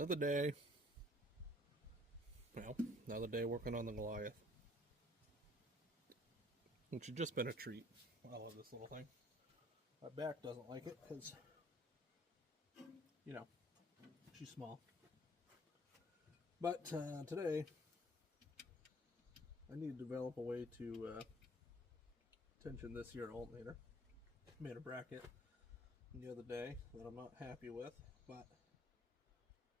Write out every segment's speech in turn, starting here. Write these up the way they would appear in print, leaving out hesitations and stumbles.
Another day. Well, another day working on the Goliath. Which has just been a treat. I love this little thing. My back doesn't like it because, she's small. But today, I need to develop a way to tension this here alternator. Made a bracket the other day that I'm not happy with, but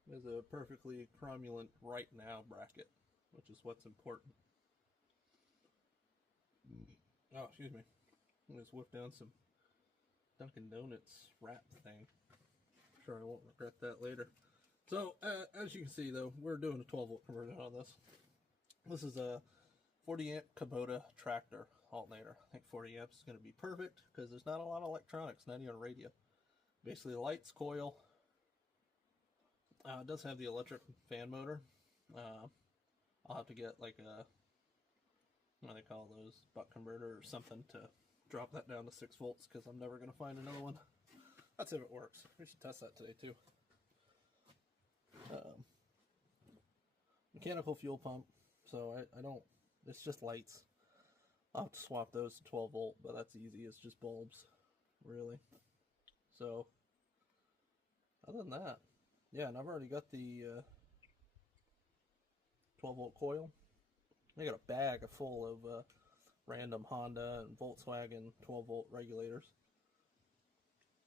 there's a perfectly cromulent right now bracket, which is what's important. Oh, excuse me. I just whipped down some Dunkin' Donuts wrap thing. I'm sure I won't regret that later. So, as you can see, though, we're doing a 12-volt conversion on this. This is a 40-amp Kubota tractor alternator. I think 40 amps is going to be perfect because there's not a lot of electronics, not even a radio. Basically, lights, coil. It does have the electric fan motor. I'll have to get like a, what do they call those, buck converter or something to drop that down to 6 volts because I'm never going to find another one. That's if it works. We should test that today too. Mechanical fuel pump, so I don't, it's just lights. I'll have to swap those to 12 volt, but that's easy. It's just bulbs, really. So, other than that, yeah, and I've already got the 12 volt coil. I got a bag full of random Honda and Volkswagen 12 volt regulators.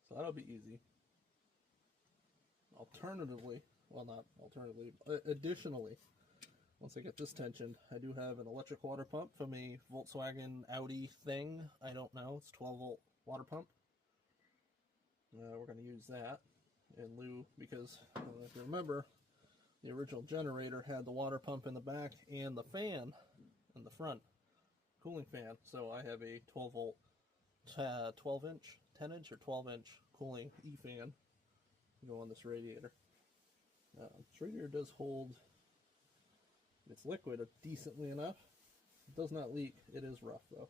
So that'll be easy. Alternatively, well, not alternatively, additionally, once I get this tensioned, I do have an electric water pump from a Volkswagen Audi thing. I don't know. It's 12 volt water pump. We're going to use that in lieu because, if you remember, the original generator had the water pump in the back and the fan in the front, cooling fan. So I have a 12 volt, 12 inch, 10 inch or 12 inch cooling E-fan to go on this radiator. This radiator does hold its liquid decently enough. It does not leak. It is rough though,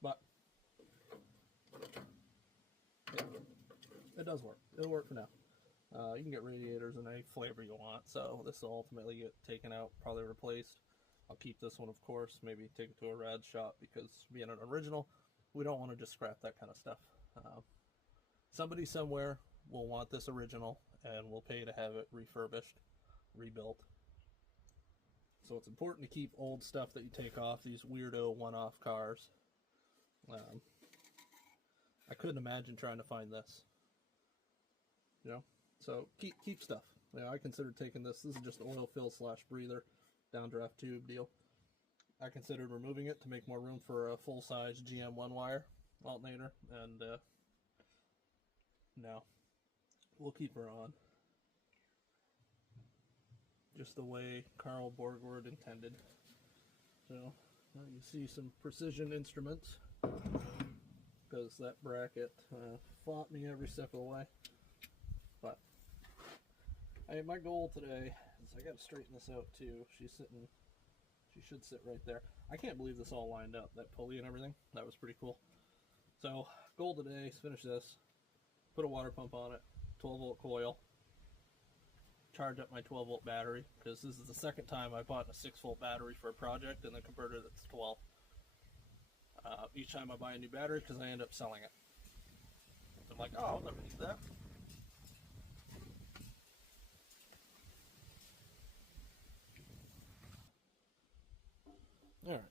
but yeah, it does work. It'll work for now. You can get radiators in any flavor you want, so this will ultimately get taken out, probably replaced. I'll keep this one, of course, maybe take it to a rad shop because being an original, we don't want to just scrap that kind of stuff. Somebody somewhere will want this original and will pay to have it refurbished, rebuilt. So it's important to keep old stuff that you take off these weirdo one-off cars. I couldn't imagine trying to find this. So keep stuff. I considered taking this. This is just oil fill / breather, downdraft tube deal. I considered removing it to make more room for a full-size GM 1-wire alternator, and no, we'll keep her on. Just the way Carl Borgward intended. So you see some precision instruments because that bracket fought me every step of the way. But my goal today is I got to straighten this out too. She should sit right there. I can't believe this all lined up. That pulley and everything. That was pretty cool. So goal today is finish this, put a water pump on it, 12 volt coil, charge up my 12 volt battery because this is the second time I bought a 6 volt battery for a project and then converted it to 12. Each time I buy a new battery because I end up selling it. So I'm like, oh, I'll never need that. All right.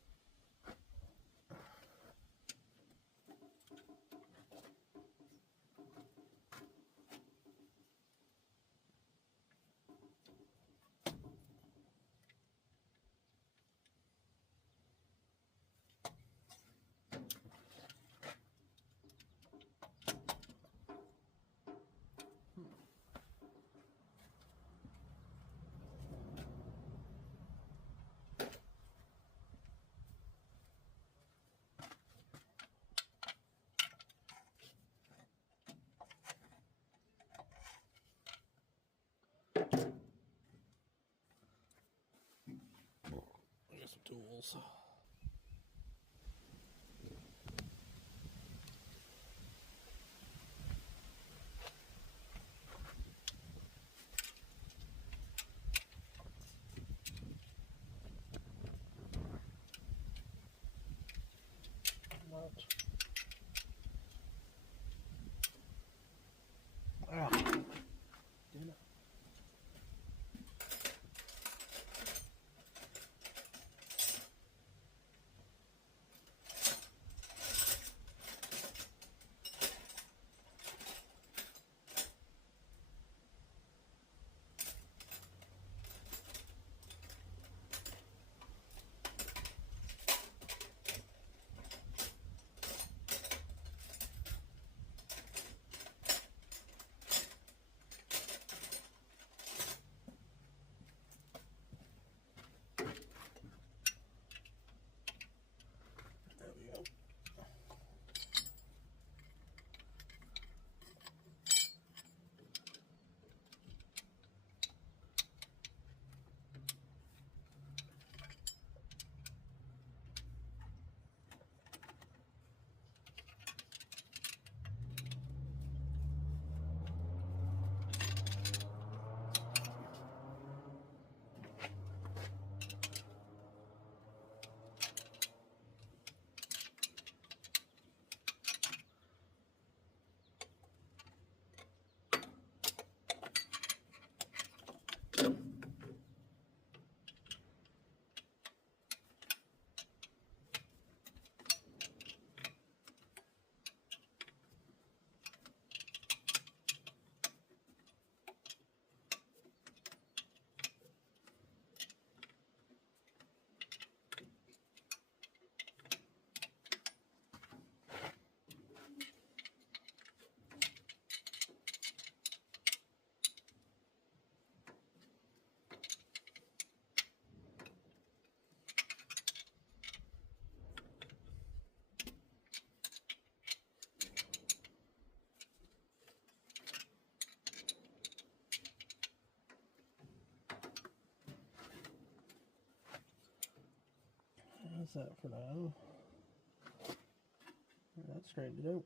I got some tools. that for now. That's great to do.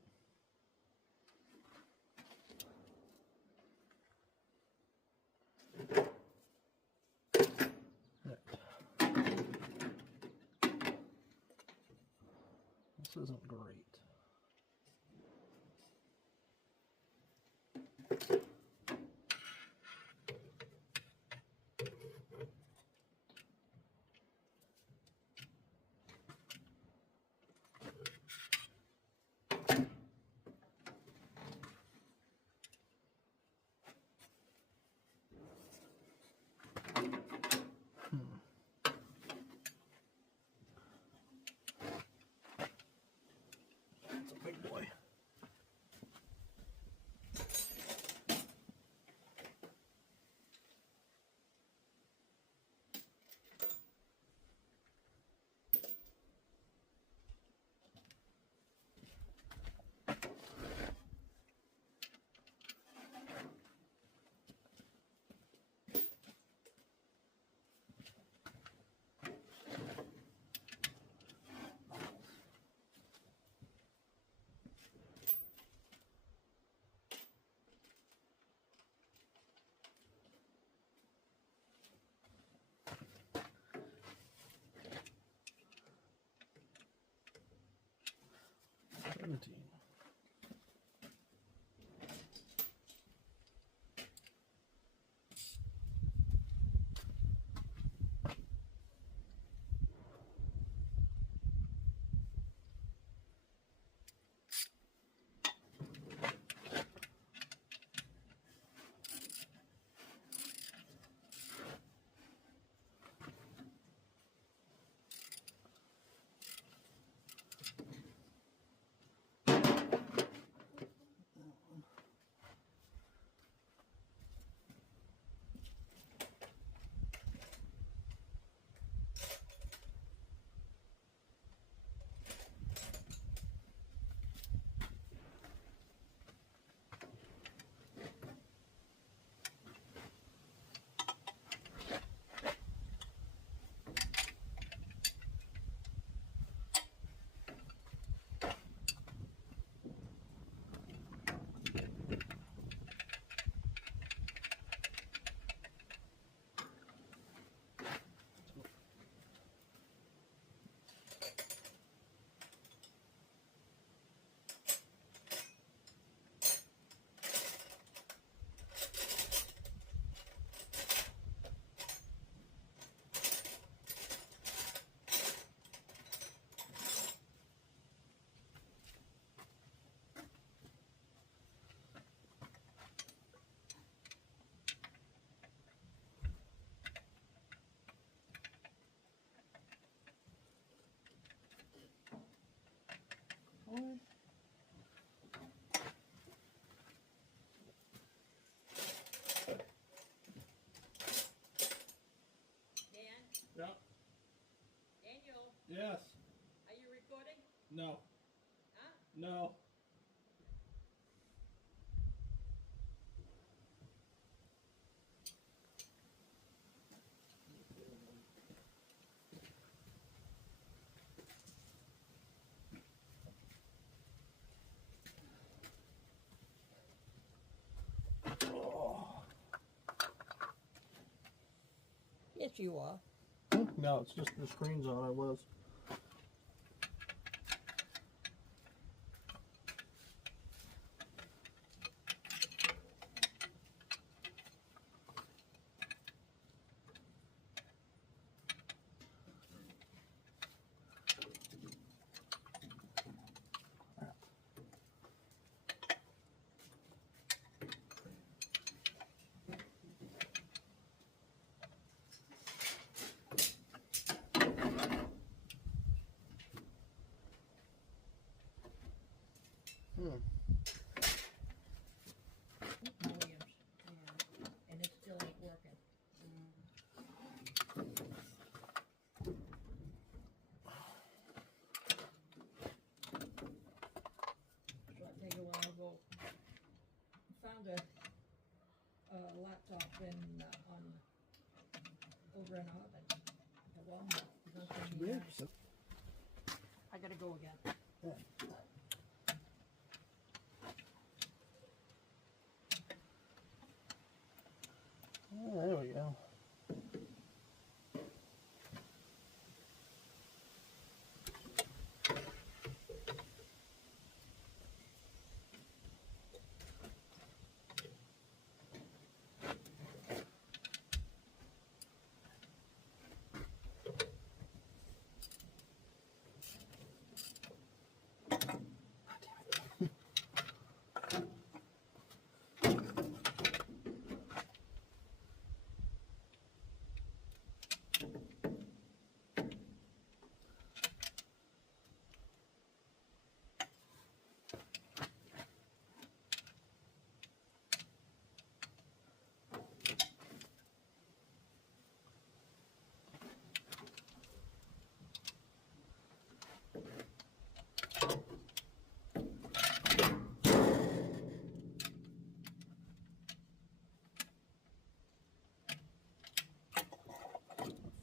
This isn't great. It's a big boy. Yeah. Daniel, Yes. are you recording? No. Huh? No. Yes, you are. No, it's just the screen's on. I was. Williams. Yeah. And it still ain't working. So I take a while ago. Found a laptop in on over in Auburn. The Walmart. Should be interesting. gotta go again. Oh, there we go.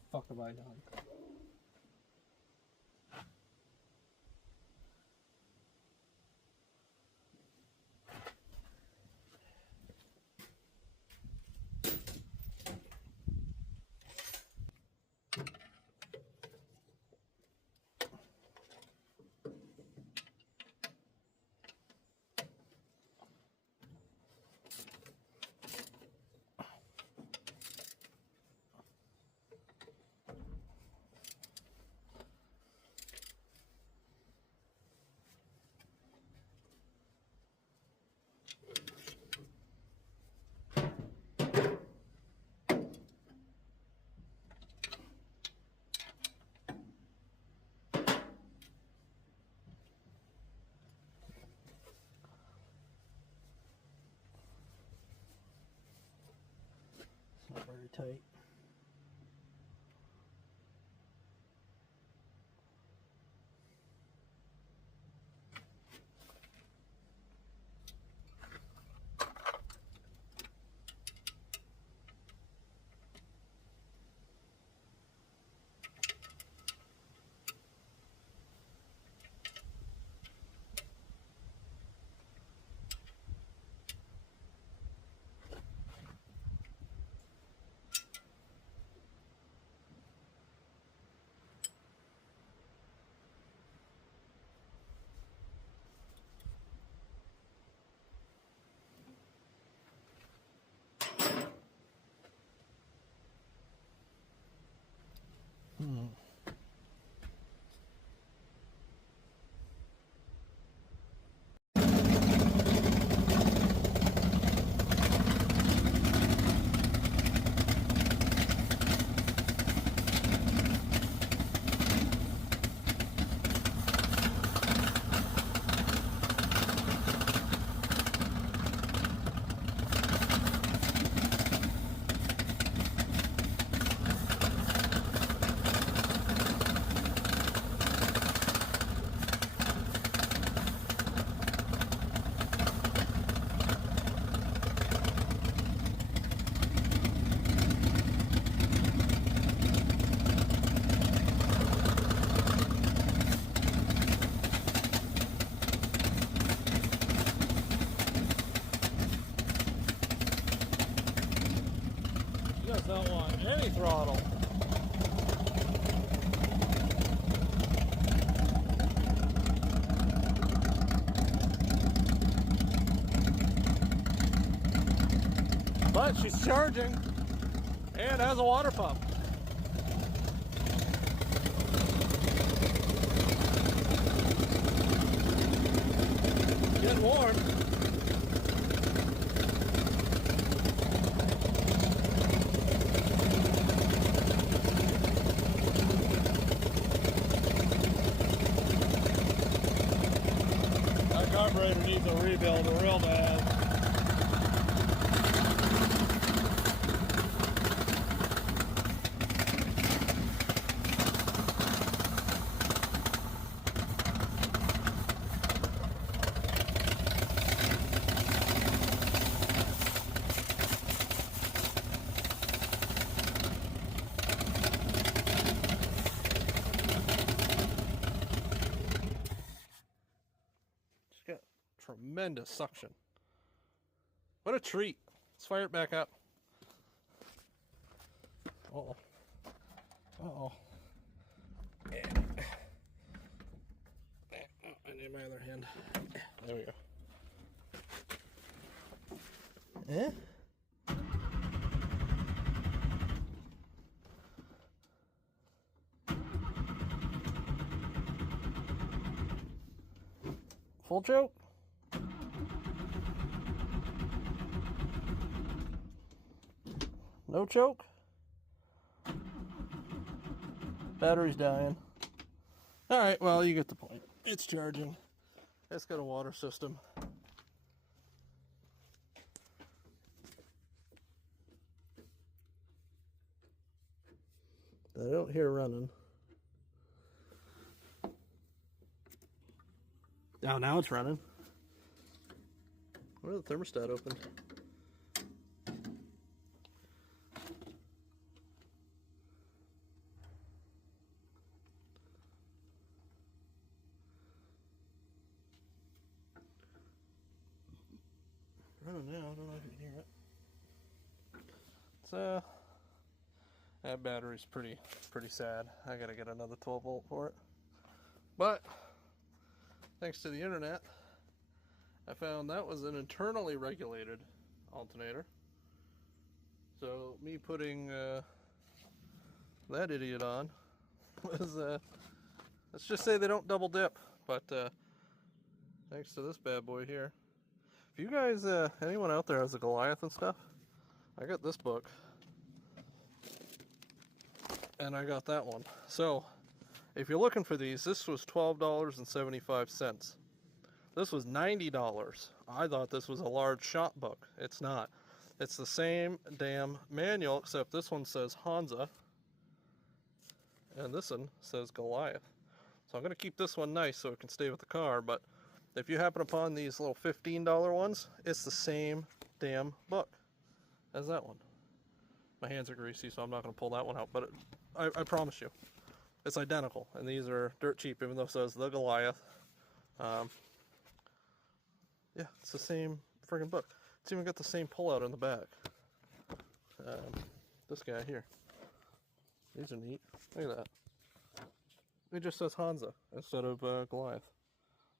Fuck have I done? It's not very tight. You guys don't want any throttle. But she's charging and has a water pump. Getting warm. That carburetor needs a rebuild real bad. got tremendous suction. What a treat. Let's fire it back up. Uh-oh. Uh-oh. Yeah. I need my other hand. There we go. Eh? Full choke? No choke? Battery's dying. Alright, well, you get the point. It's charging. It's got a water system. I don't hear running. Oh, now it's running. Well, the thermostat opened. Running now. I don't know if you can hear it. It's that battery's pretty sad. I gotta get another 12 volt for it. But thanks to the internet, I found that was an internally regulated alternator. So me putting that idiot on was let's just say they don't double dip. But thanks to this bad boy here. If you guys, anyone out there has a Goliath and stuff, I got this book. And I got that one. So, if you're looking for these, this was $12.75. This was $90. I thought this was a large shop book. It's not. It's the same damn manual, except this one says Hansa. And this one says Goliath. So I'm going to keep this one nice so it can stay with the car, but if you happen upon these little $15 ones, it's the same damn book as that one. My hands are greasy, so I'm not going to pull that one out, but I promise you, it's identical. And these are dirt cheap, even though it says the Goliath. Yeah, it's the same friggin' book. It's even got the same pullout in the back. This guy here. These are neat. Look at that. It just says Hansa instead of Goliath.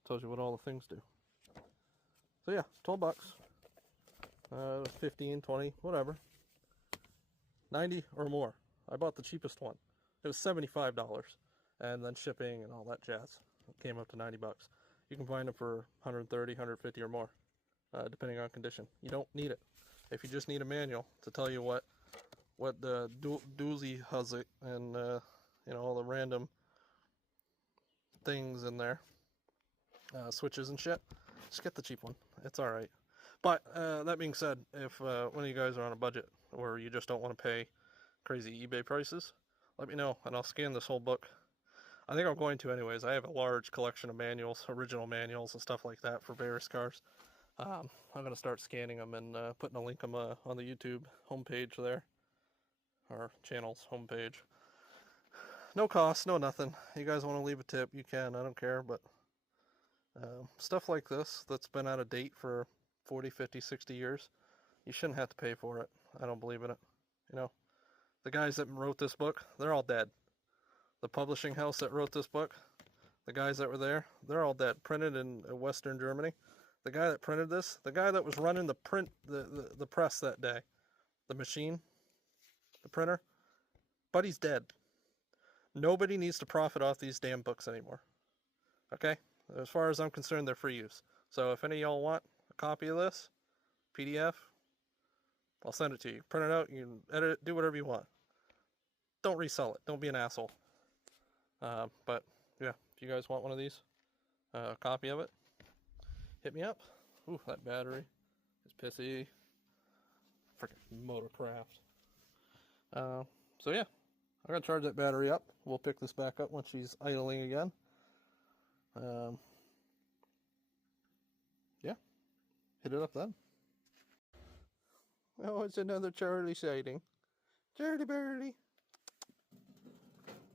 Tells you what all the things do. So yeah, 12 bucks. 15, 20, whatever. 90 or more. I bought the cheapest one. It was $75. And then shipping and all that jazz. It came up to 90 bucks. You can find them for 130, 150 or more, depending on condition. You don't need it. If you just need a manual to tell you what the doozy has it and you know, all the random things in there, switches and shit, just get the cheap one. It's all right. But that being said, if one of you guys are on a budget or you just don't want to pay crazy eBay prices, let me know and I'll scan this whole book. I think I'm going to anyways. I have a large collection of manuals, original manuals and stuff like that for various cars. I'm going to start scanning them and putting a link on the YouTube homepage there. Our channel's homepage. No cost, no nothing. You guys want to leave a tip, you can. I don't care, but stuff like this that's been out of date for 40, 50, 60 years, you shouldn't have to pay for it. I don't believe in it. You know, the guys that wrote this book, they're all dead. The publishing house that wrote this book, the guys that were there, they're all dead. Printed in Western Germany. The guy that printed this, the guy that was running the press that day, the machine, the printer, buddy's dead. Nobody needs to profit off these damn books anymore. Okay? As far as I'm concerned, they're free use. So if any of y'all want a copy of this, PDF, I'll send it to you. Print it out, you can edit it, do whatever you want. Don't resell it. Don't be an asshole. But yeah, if you guys want one of these, a copy of it, hit me up. Ooh, that battery is pissy. Freaking Motorcraft. So yeah, I'm gonna charge that battery up. We'll pick this back up once she's idling again. Yeah, hit it up then. Oh, it's another Charlie sighting. Charlie Birdie.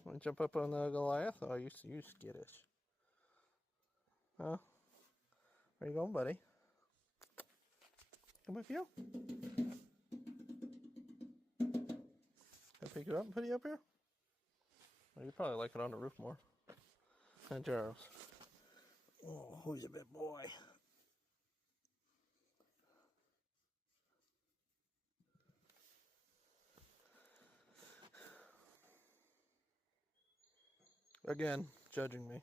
Want to jump up on the Goliath? Oh, you skittish. Huh? Where you going, buddy? Come with you? Can I pick you up and put you up here? Well, you probably like it on the roof more. And Charles. Oh, who's a big boy? Again, judging me.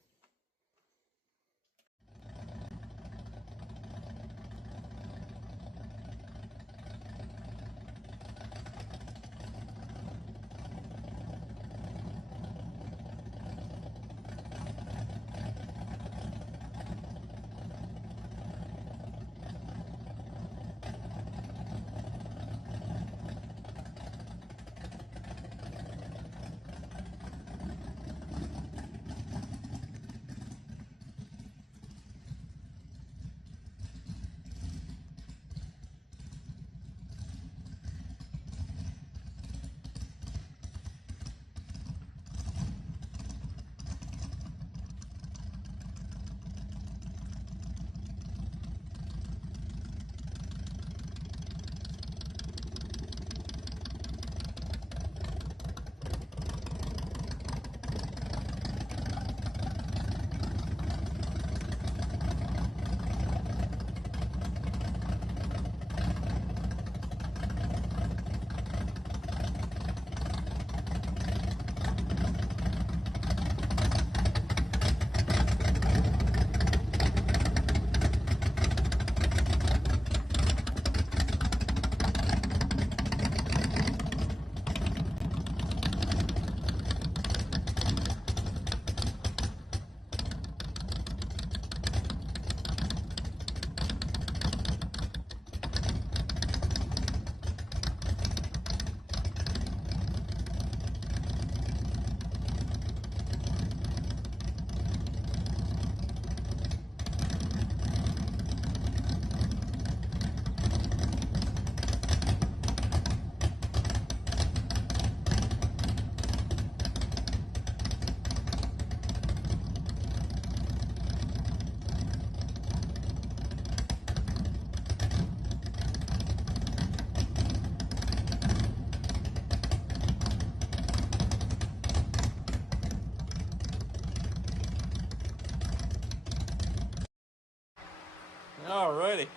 Alrighty,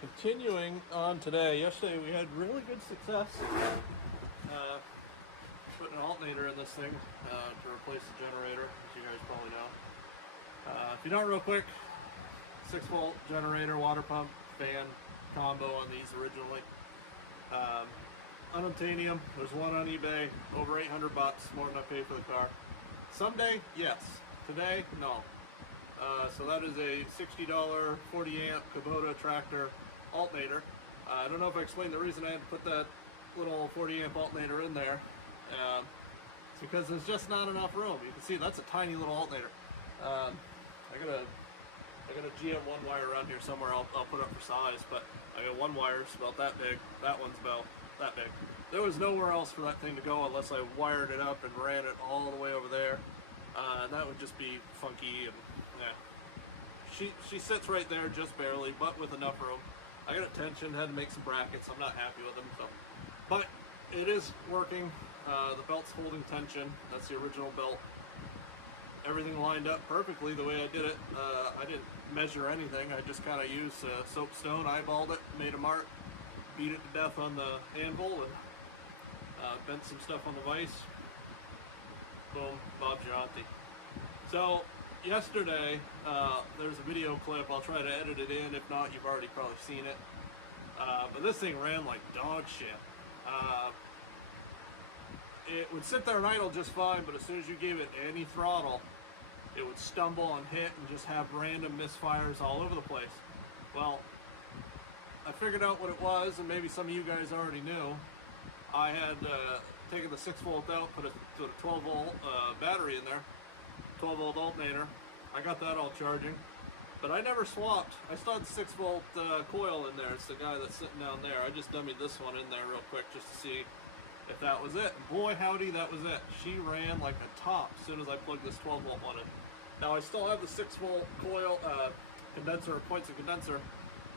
continuing on today. Yesterday we had really good success putting an alternator in this thing to replace the generator, as you guys probably know. If you don't real quick, 6-volt generator, water pump, fan combo on these originally. Unobtainium, there's one on eBay, over 800 bucks, more than I paid for the car. Someday, yes. Today, no. So that is a $60 40 amp Kubota tractor alternator. I don't know if I explained the reason I had to put that little 40 amp alternator in there. It's because there's just not enough room. You can see that's a tiny little alternator. I got a GM one wire around here somewhere. I'll put up for size, but I got one wire. It's about that big. That one's about that big. There was nowhere else for that thing to go unless I wired it up and ran it all the way over there. And that would just be funky and yeah. She sits right there just barely, but with enough room. I got it tensioned, had to make some brackets. I'm not happy with them, so. But it is working. The belt's holding tension. That's the original belt. Everything lined up perfectly the way I did it. I didn't measure anything. I just kind of used soapstone, eyeballed it, made a mark, beat it to death on the anvil, and bent some stuff on the vise. Boom, Bob's your auntie. So yesterday, there's a video clip. I'll try to edit it in. If not, you've already probably seen it. But this thing ran like dog shit. It would sit there and idle just fine, but as soon as you gave it any throttle, it would stumble and hit and just have random misfires all over the place. Well, I figured out what it was, and maybe some of you guys already knew. I had taken the 6-volt out, put a 12-volt battery in there, 12-volt alternator. I got that all charging, but I never swapped. I still had the 6-volt coil in there. It's the guy that's sitting down there. I just dummied this one in there real quick just to see if that was it. Boy howdy, that was it. She ran like a top as soon as I plugged this 12-volt one in. Now I still have the 6-volt coil condenser, points of condenser,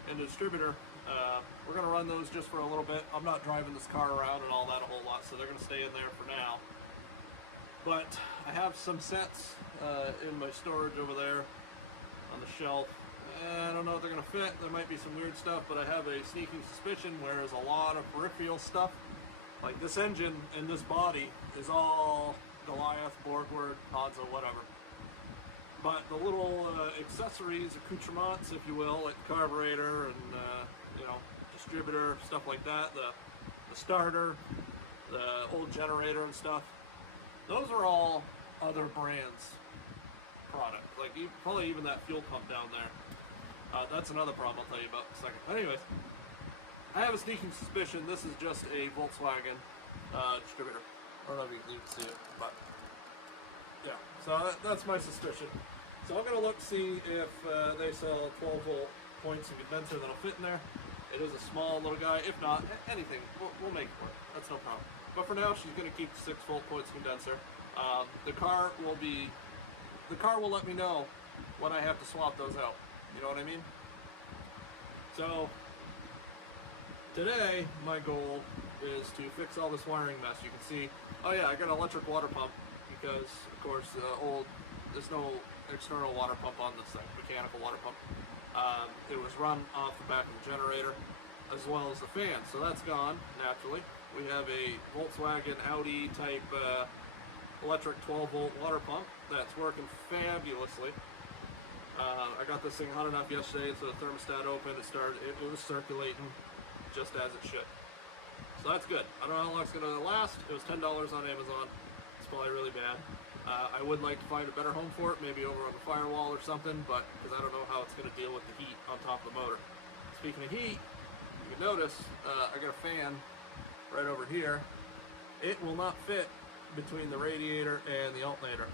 and distributor. We're going to run those just for a little bit. I'm not driving this car around and all that a whole lot, so they're going to stay in there for now. But I have some sets in my storage over there on the shelf. I don't know if they're going to fit. There might be some weird stuff, but I have a sneaking suspicion where there's a lot of peripheral stuff. Like this engine and this body is all Goliath, Borgward, Hanzo, whatever. But the little accessories, accoutrements, if you will, like the carburetor and you know, distributor, stuff like that, the starter, the old generator and stuff, those are all other brands' product. Like probably even that fuel pump down there. That's another problem I'll tell you about in a second. Anyways, I have a sneaking suspicion this is just a Volkswagen distributor. I don't know if you can see it, but yeah. So that's my suspicion. So I'm going to look to see if they sell 12-volt points and condenser that'll fit in there. It is a small little guy. If not, anything, we'll make it work. That's no problem. But for now, she's going to keep the 6-volt points condenser. The car will let me know when I have to swap those out. You know what I mean? So today, my goal is to fix all this wiring mess. You can see, oh yeah, I got an electric water pump because, of course, there's no external water pump on this thing, mechanical water pump. It was run off the back of the generator as well as the fan, so that's gone naturally. We have a Volkswagen Audi type electric 12-volt water pump that's working fabulously. I got this thing hot enough yesterday, so the thermostat opened. It was circulating just as it should. So that's good. I don't know how long it's going to last. It was $10 on Amazon. It's probably really bad. I would like to find a better home for it, maybe over on the firewall or something, but because I don't know how it's going to deal with the heat on top of the motor. Speaking of heat, you can notice I got a fan right over here. It will not fit between the radiator and the alternator.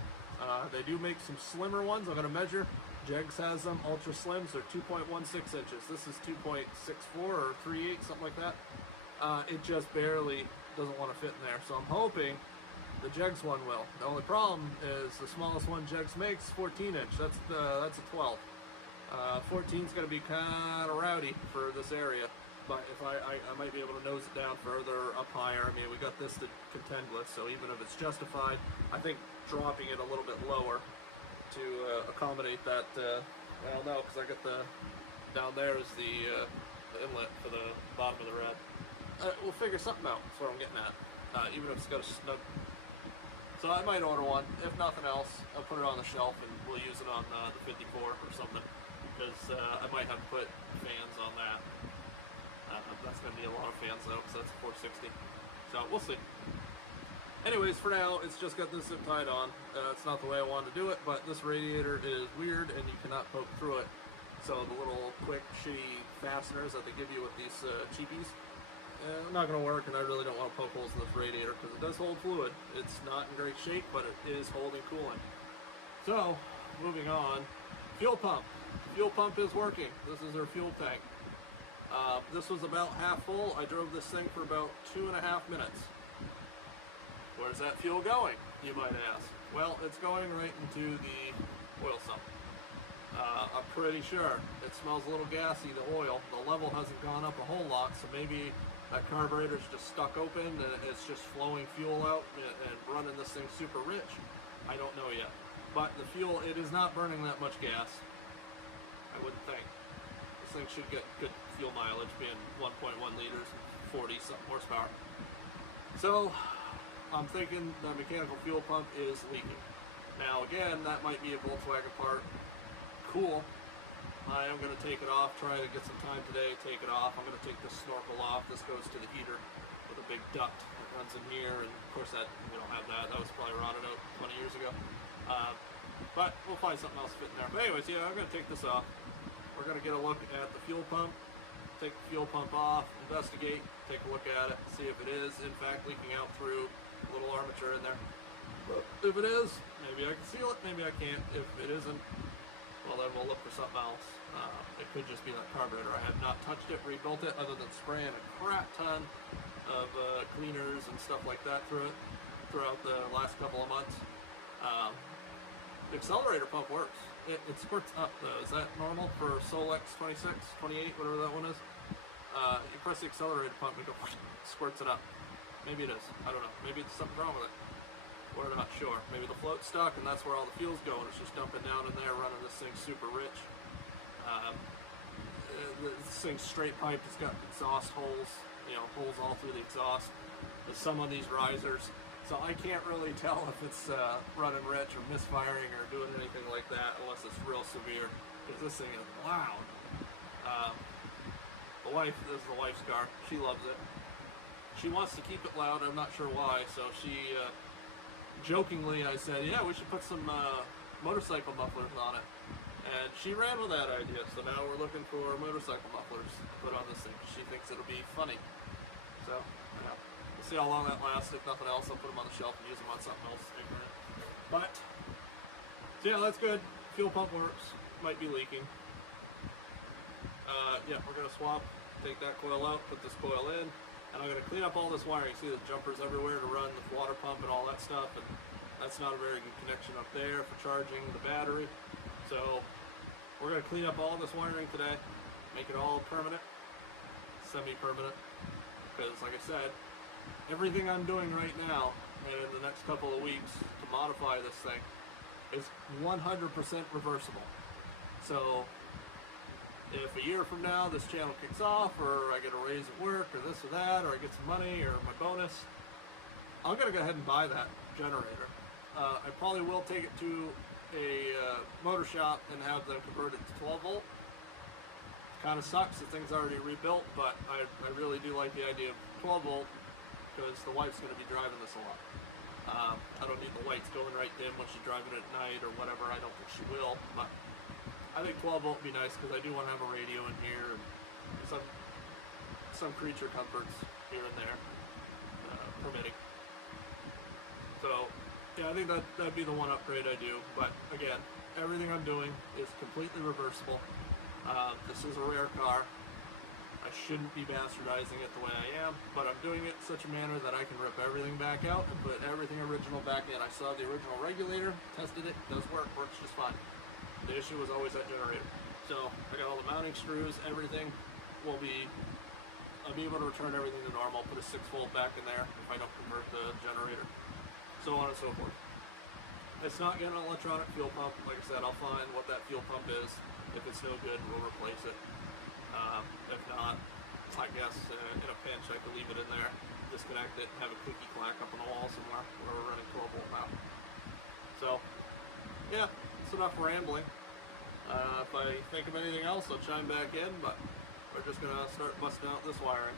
They do make some slimmer ones. I'm going to measure. Jegs has them, ultra slims. They're 2.16 inches. This is 2.64 or 38, something like that. It just barely doesn't want to fit in there. So I'm hoping the Jegs one will. The only problem is the smallest one Jegs makes 14 inch. That's a 12. 14 is going to be kind of rowdy for this area. But if I might be able to nose it down further up higher. I mean, we got this to contend with, so even if it's justified, I think dropping it a little bit lower to accommodate that. Well, no, because I got down there is the inlet for the bottom of the rad. We'll figure something out. That's what I'm getting at. Even if it's got a snug. So I might order one. If nothing else, I'll put it on the shelf and we'll use it on the 54 or something. Because I might have to put fans on that. That's going to be a lot of fans though, because that's a 460. So we'll see. Anyways, for now, it's just got this zip tied on. It's not the way I wanted to do it, but this radiator is weird and you cannot poke through it. So the little quick, shitty fasteners that they give you with these cheapies, not going to work, and I really don't want to poke holes in this radiator because it does hold fluid. It's not in great shape, but it is holding coolant. So, moving on. Fuel pump. Fuel pump is working. This is our fuel tank. This was about half full. I drove this thing for about 2.5 minutes. Where's that fuel going, you might ask? Well, it's going right into the oil sump. I'm pretty sure. It smells a little gassy, the oil. The level hasn't gone up a whole lot, so maybe that carburetor's just stuck open and it's just flowing fuel out and running this thing super rich. I don't know yet. But the fuel, it is not burning that much gas. I wouldn't think. This thing should get good fuel mileage, being 1.1 liters, 40-something horsepower. So, I'm thinking the mechanical fuel pump is leaking. Now again, that might be a Volkswagen part. Cool. I am going to take it off, try to get some time today, take it off. I'm going to take this snorkel off. This goes to the heater with a big duct that runs in here, and of course that we don't have that. That was probably rotted out 20 years ago. But we'll find something else fitting there. But anyways, yeah, I'm going to take this off. We're going to get a look at the fuel pump, take the fuel pump off, investigate, take a look at it, see if it is in fact leaking out through a little armature in there. But if it is, maybe I can seal it, maybe I can't. If it isn't, well then we'll look for something else. It could just be that carburetor. I have not touched it, rebuilt it, other than spraying a crap ton of cleaners and stuff like that through it throughout the last couple of months. The accelerator pump works. it squirts up though. Is that normal for Solex 26, 28, whatever that one is? You press the accelerator pump and go squirts it up. Maybe it is. I don't know. Maybe there's something wrong with it. We're not sure. Maybe the float's stuck and that's where all the fuel's going. It's just dumping down in there, running this thing super rich. This thing's straight piped. It's got exhaust holes, holes all through the exhaust. There's some on these risers. So I can't really tell if it's running rich or misfiring or doing anything like that unless it's real severe, because this thing is loud. This is the wife's car. She loves it. She wants to keep it loud. I'm not sure why. So she, jokingly, I said, yeah, we should put some motorcycle mufflers on it. And she ran with that idea. So now we're looking for motorcycle mufflers to put on this thing. She thinks it'll be funny. So, yeah. We'll see how long that lasts. If nothing else, I'll put them on the shelf and use them on something else ignorant. But, so yeah, that's good. Fuel pump works. Might be leaking. Yeah, we're going to swap, take that coil out, put this coil in, and I'm going to clean up all this wiring. See the jumpers everywhere to run the water pump and all that stuff, and that's not a very good connection up there for charging the battery. So, we're going to clean up all this wiring today, make it all permanent, semi-permanent, because like I said, everything I'm doing right now and in the next couple of weeks to modify this thing is 100% reversible. So if a year from now this channel kicks off, or I get a raise at work, or this or that, or I get some money, or my bonus, I'm going to go ahead and buy that generator. I probably will take it to a motor shop and have them convert it to 12 volt. Kind of sucks, the thing's already rebuilt, but I really do like the idea of 12 volt, because the wife's going to be driving this a lot. I don't need the lights going right dim when she's driving it at night or whatever. I don't think she will, but I think 12 volt would be nice, because I do want to have a radio in here and some creature comforts here and there, permitting. So yeah, I think that'd be the one upgrade I do. But again, everything I'm doing is completely reversible. This is a rare car. I shouldn't be bastardizing it the way I am, but I'm doing it in such a manner that I can rip everything back out and put everything original back in. I saw the original regulator, tested it, does work, works just fine. The issue was always that generator. So I got all the mounting screws, everything. I'll be able to return everything to normal, put a 6 volt back in there if I don't convert the generator, so on and so forth. It's not getting an electronic fuel pump. Like I said, I'll find what that fuel pump is. If it's no good, we'll replace it. If not, I guess in a pinch I could leave it in there, disconnect it, and have a clicky clack up on the wall somewhere where we're running 12 volt now. So, yeah, it's enough rambling. If I think of anything else, I'll chime back in, but we're just going to start busting out this wiring.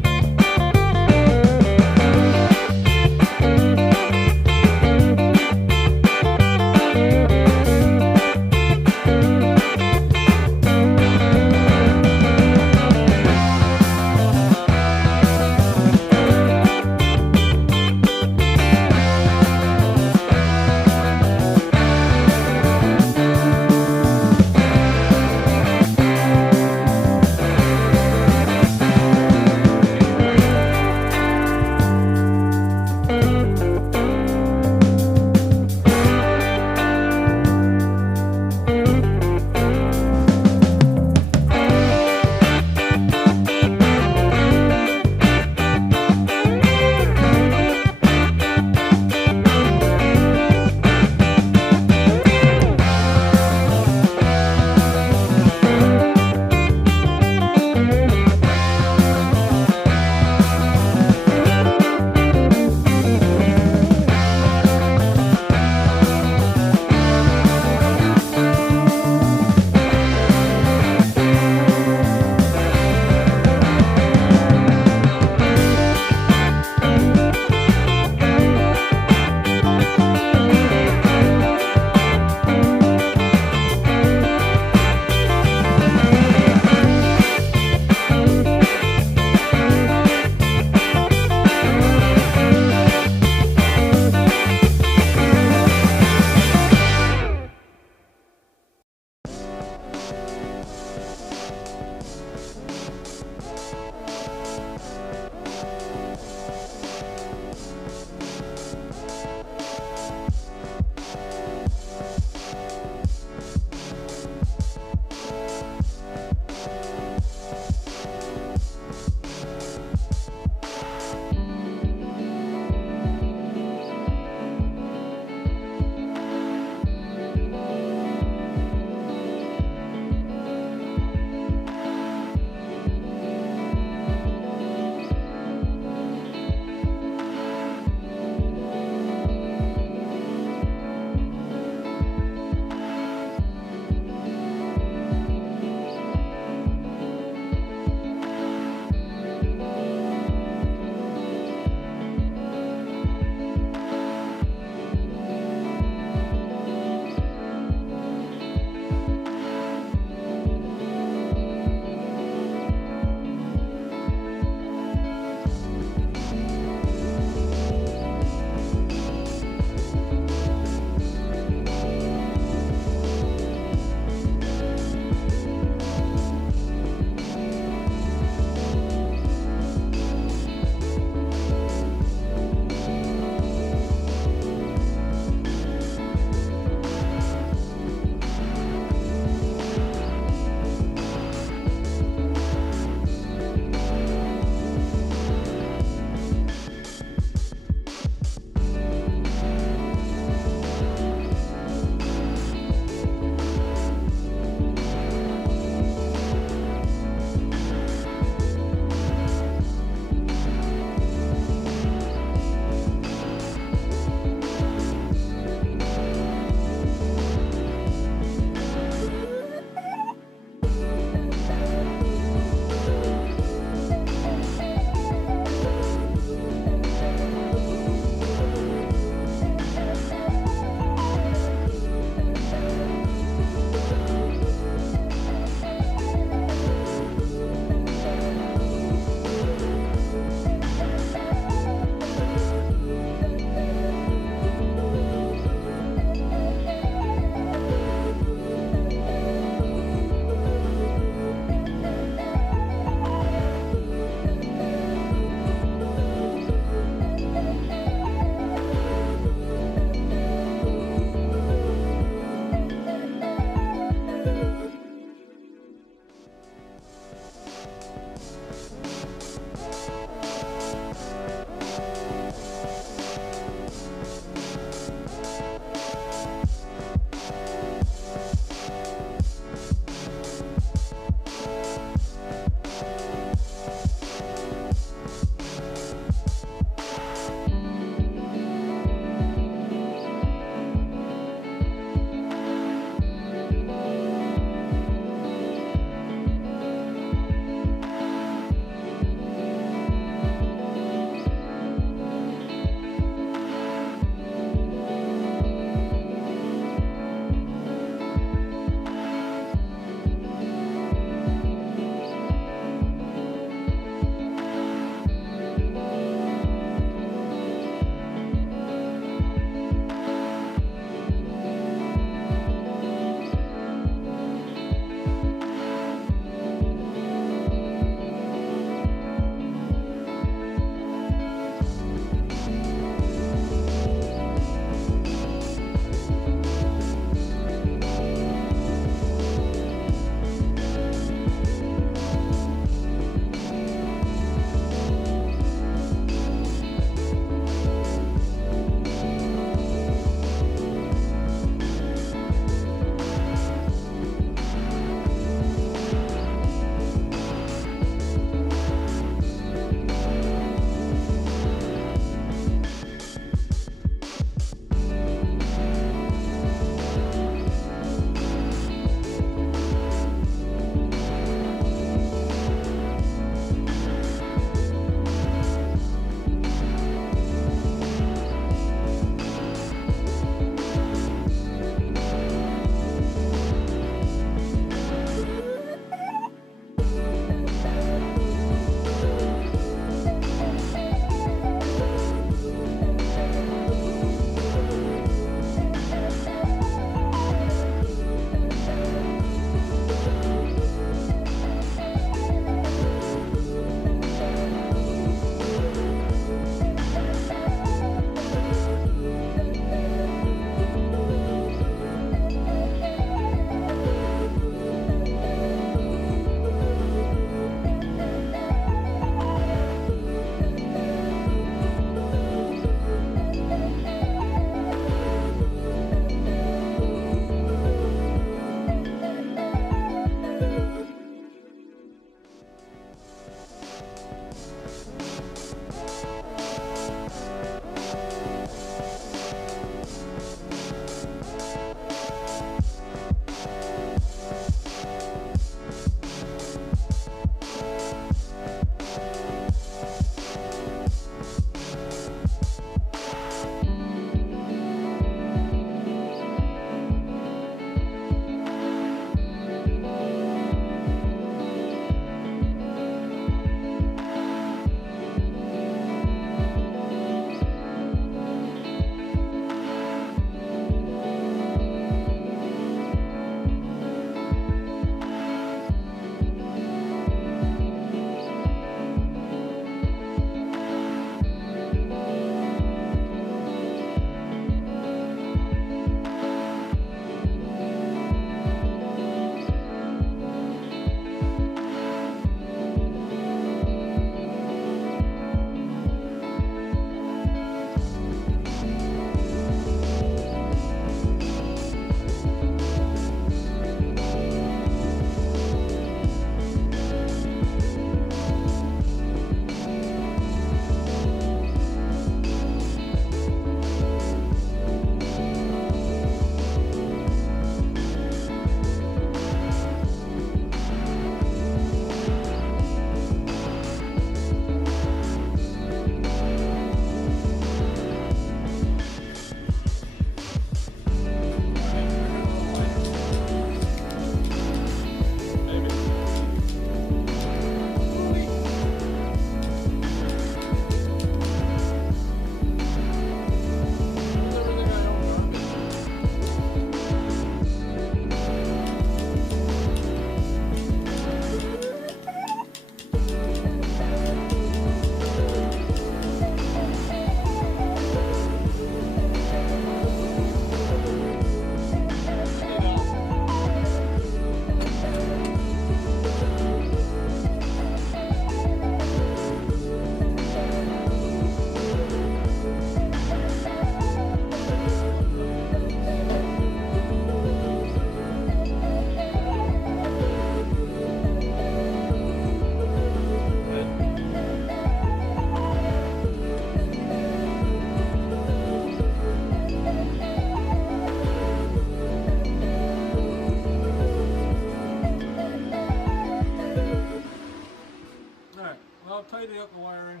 tidy up the wiring.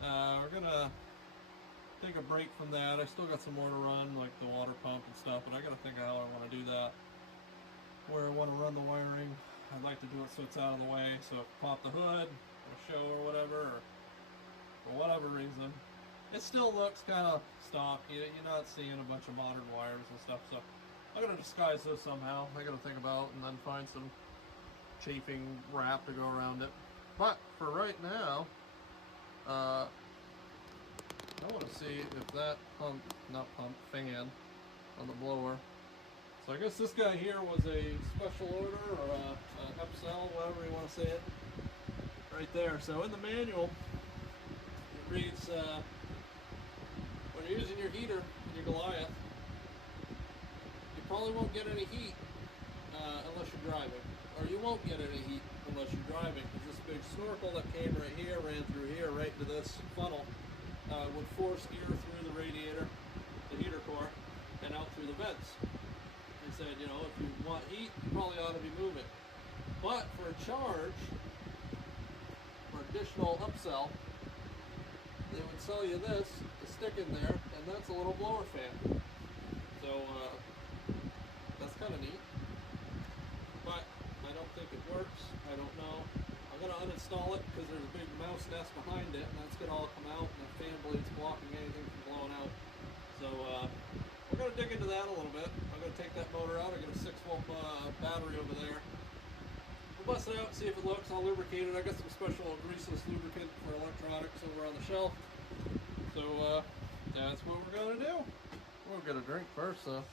We're gonna take a break from that. I still got some more to run, like the water pump and stuff, but I gotta think of how I want to do that. Where I want to run the wiring, I'd like to do it so it's out of the way. So if I pop the hood, or show or whatever, or for whatever reason, it still looks kind of stock. You're not seeing a bunch of modern wires and stuff. So I'm gonna disguise those somehow. I gotta think about and then find some chafing wrap to go around it. But for right now, I want to see if that fan on the blower. So I guess this guy here was a special order or a upsell, whatever you want to say it. Right there. So in the manual, it reads, when you're using your heater in your Goliath, you probably won't get any heat unless you're driving. Or you won't get any heat unless you're driving. Because this big snorkel that came right here, ran through here, right into this funnel, would force air through the radiator, the heater core, and out through the vents. They said, you know, if you want heat, you probably ought to be moving. But for a charge, or additional upsell, they would sell you this to stick in there, and that's a little blower fan. So, that's kind of neat. But I don't think it works. I don't know. I'm going to uninstall it because there's a big mouse nest behind it, and that's going to all come out, and the fan blade's blocking anything from blowing out. So we're going to dig into that a little bit. I'm going to take that motor out. I got a 6-volt battery over there. We'll bust it out and see if it looks. I'll lubricate it. I got some special greaseless lubricant for electronics over on the shelf. So that's what we're going to do. We'll get a drink first, though.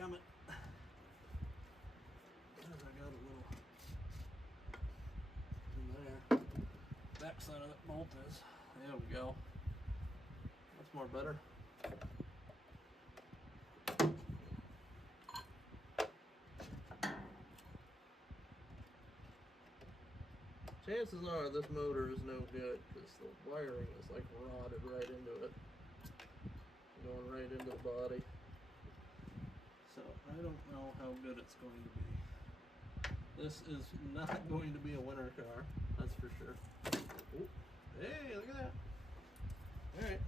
coming. Because I got a little in there. Back side of that bolt is. There we go. That's more better. Chances are this motor is no good because the wiring is like rotted right into it. Going right into the body. So I don't know how good it's going to be. This is not going to be a winter car, that's for sure. Ooh. Hey, look at that. Alright.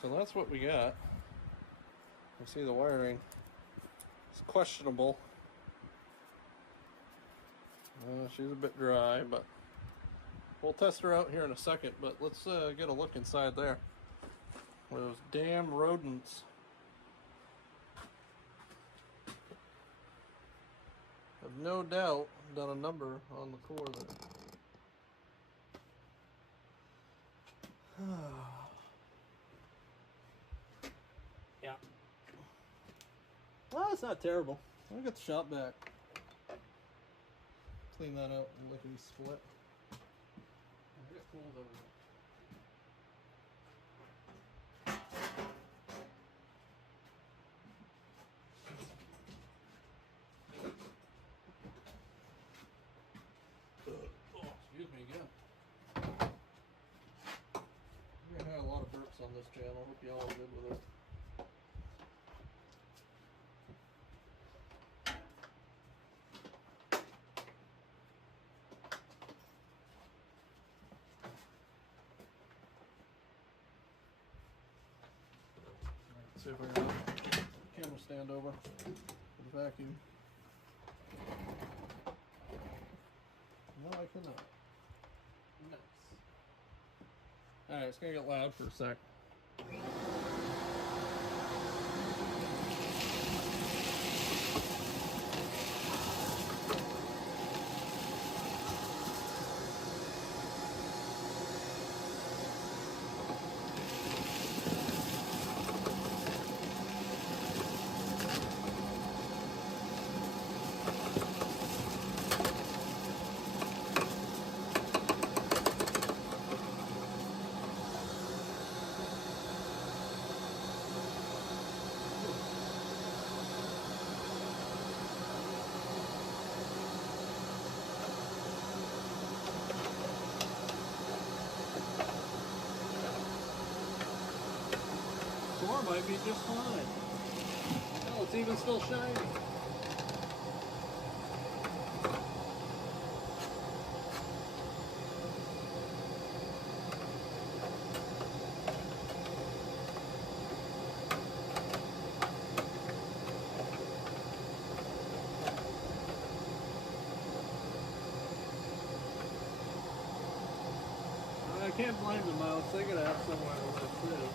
So that's what we got. You see the wiring. It's questionable. She's a bit dry, but we'll test her out here in a second. But let's get a look inside there. Those damn rodents. I've no doubt done a number on the core there. Yeah. Well, it's not terrible. I'll get the shop back. Clean that up and lickety split. I got tools over there. Oh, excuse me again. We're gonna have a lot of burps on this channel. Hope y'all are good with it. See if I can get the camera stand over for the vacuum. No, I cannot. Nice. Alright, it's gonna get loud for a sec. Core might be just fine. Oh, it's even still shiny. I can't blame the mouse. They gotta have somewhere to live too.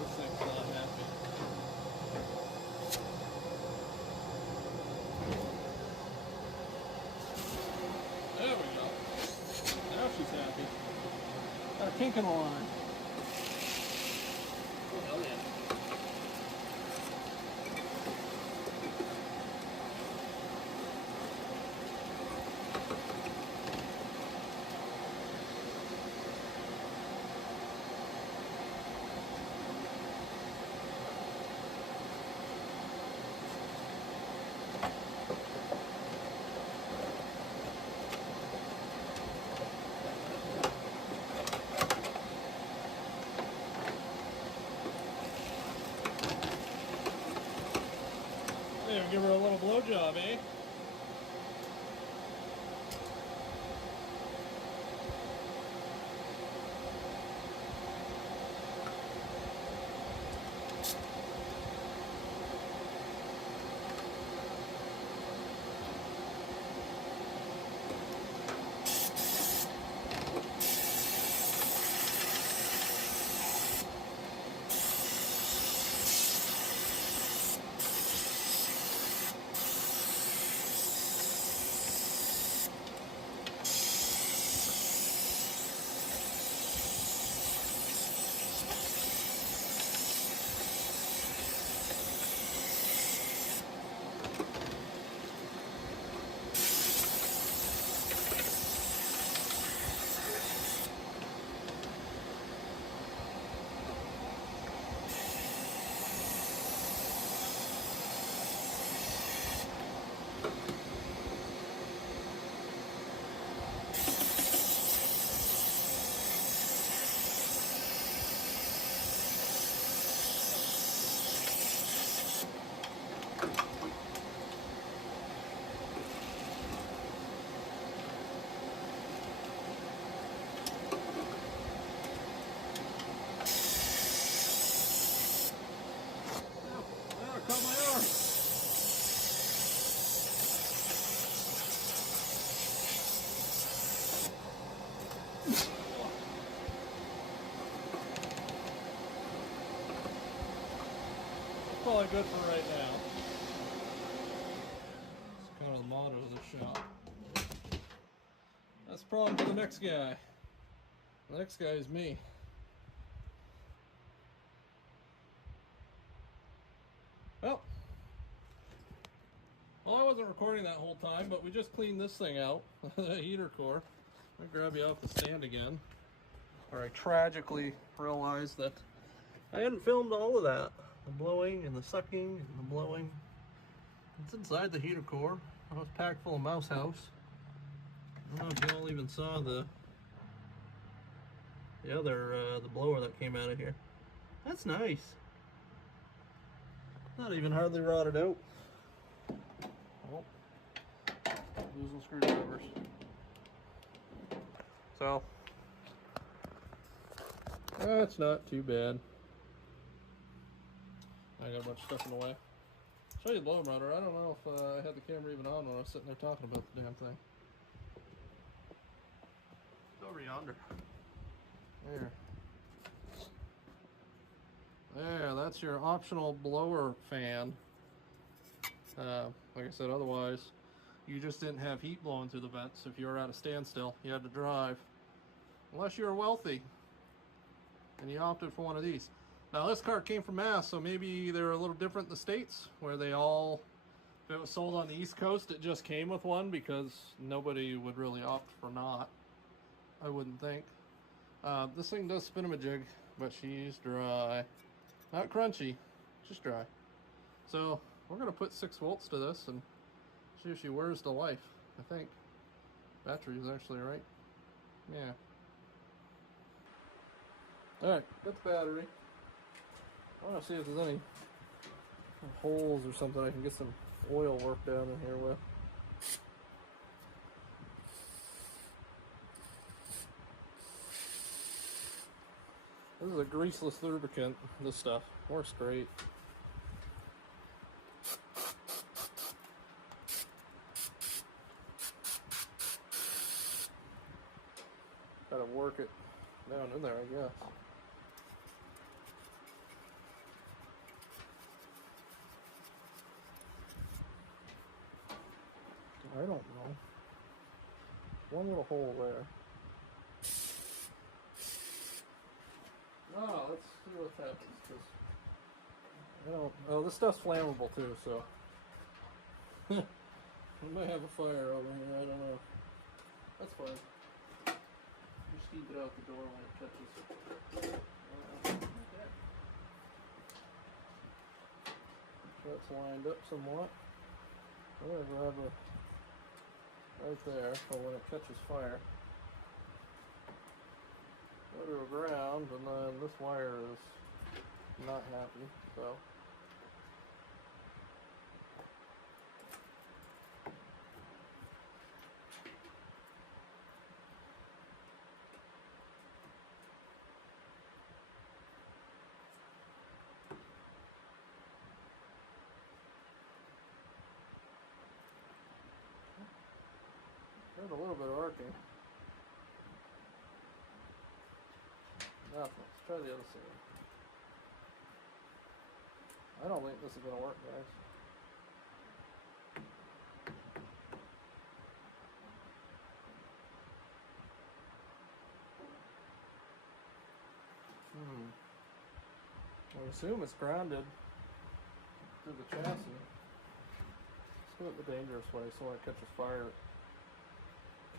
This thing's not happy. There we go. Now she's happy. Got a kink in the line. Oh, hell yeah. There, give her a little blowjob, eh? not good for right now. It's kind of the motto of the shop. That's the problem for the next guy. The next guy is me. Well, I wasn't recording that whole time, but we just cleaned this thing out, the heater core. I'll grab you off the stand again. Or I tragically realized that I hadn't filmed all of that. The blowing and the sucking and the blowing. It's inside the heater core. I was packed full of mouse house. I don't know if y'all even saw the other, the blower that came out of here. That's nice. Not even hardly rotted out. Oh, losing screwdrivers. So, that's not too bad. I got a bunch of stuff in the way. Show you the blower motor. I don't know if I had the camera even on when I was sitting there talking about the damn thing. It's over yonder. There, that's your optional blower fan. Like I said, otherwise, you just didn't have heat blowing through the vents if you were at a standstill. You had to drive. Unless you were wealthy and you opted for one of these. Now, this car came from Mass, so maybe they're a little different in the States, where they all, if it was sold on the East Coast, it just came with one because nobody would really opt for not, I wouldn't think. This thing does spin 'em a jig, but she's dry. Not crunchy, just dry. So we're gonna put 6 volts to this and see if she wears to life. I think battery is actually right. Yeah. All right, got the battery. I want to see if there's any holes or something I can get some oil work down in here with. This is a greaseless lubricant. This stuff works great. Gotta work it down in there, I guess. I don't know. One little hole there. Oh, let's see what happens. Cause I don't. Oh, this stuff's flammable too, so we might have a fire over here. I don't know. That's fine. Just keep it out the door when it touches. Okay. That's lined up somewhat. I'm gonna grab a right there for when it catches fire. Go to a ground, and then this wire is not happy, so. There's a little bit of arcing. Nothing. Let's try the other side. I don't think this is going to work, guys. I assume it's grounded through the chassis. Let's do it the dangerous way so when it catches fire, it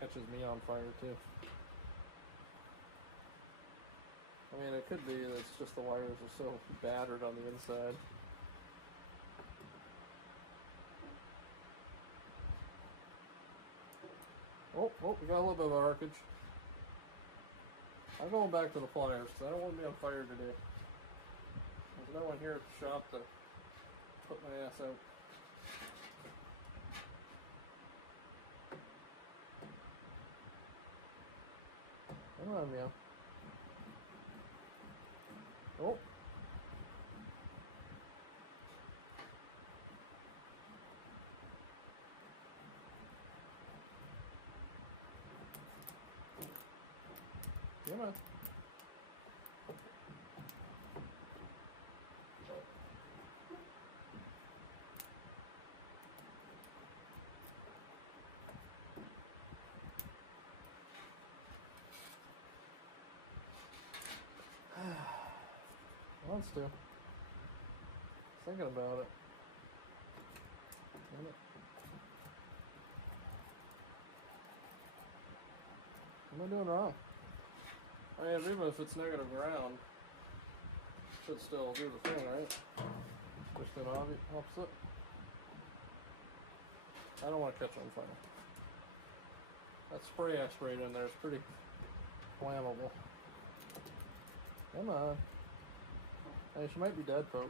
catches me on fire too. I mean, it could be that it's just the wires are so battered on the inside. Oh, we got a little bit of arcage. I'm going back to the pliers because I don't want to be on fire today. There's no one here at the shop to put my ass out. Come on, meow. Oh. Come on. Wants to. Thinking about it. Damn it. What am I doing wrong? I mean, even if it's negative ground, it should still do the thing, right? Just an opposite. I don't want to catch on fire. That spray I sprayed in there is pretty flammable. Come on. Hey, she might be dead, folks.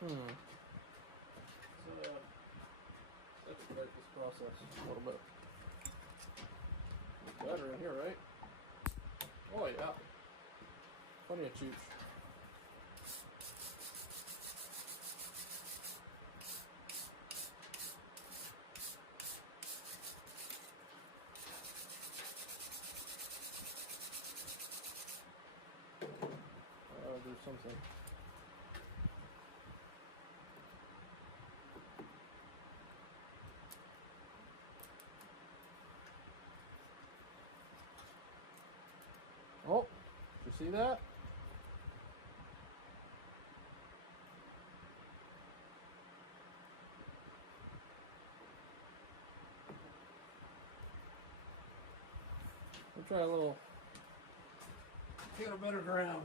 So, expedite this process a little bit. It's better in here, right? Oh yeah. Plenty of juice. I'll do something. Oh, did you see that? We'll try a little, get a better ground.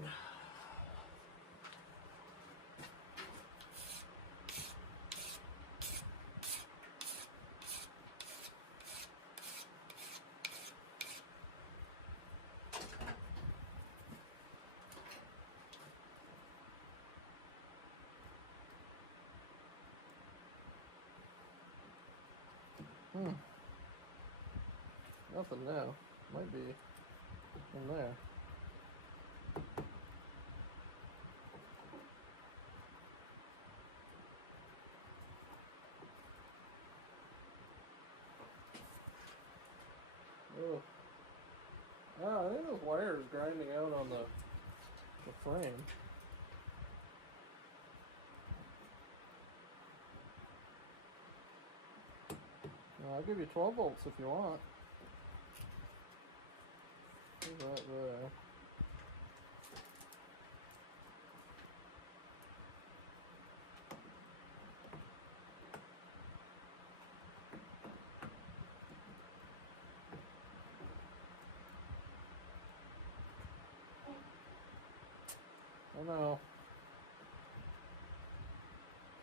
Nothing now. Might be in there. Oh. Ah, I think those wires grinding out on the frame. I'll give you 12 volts if you want. Put that there. I know.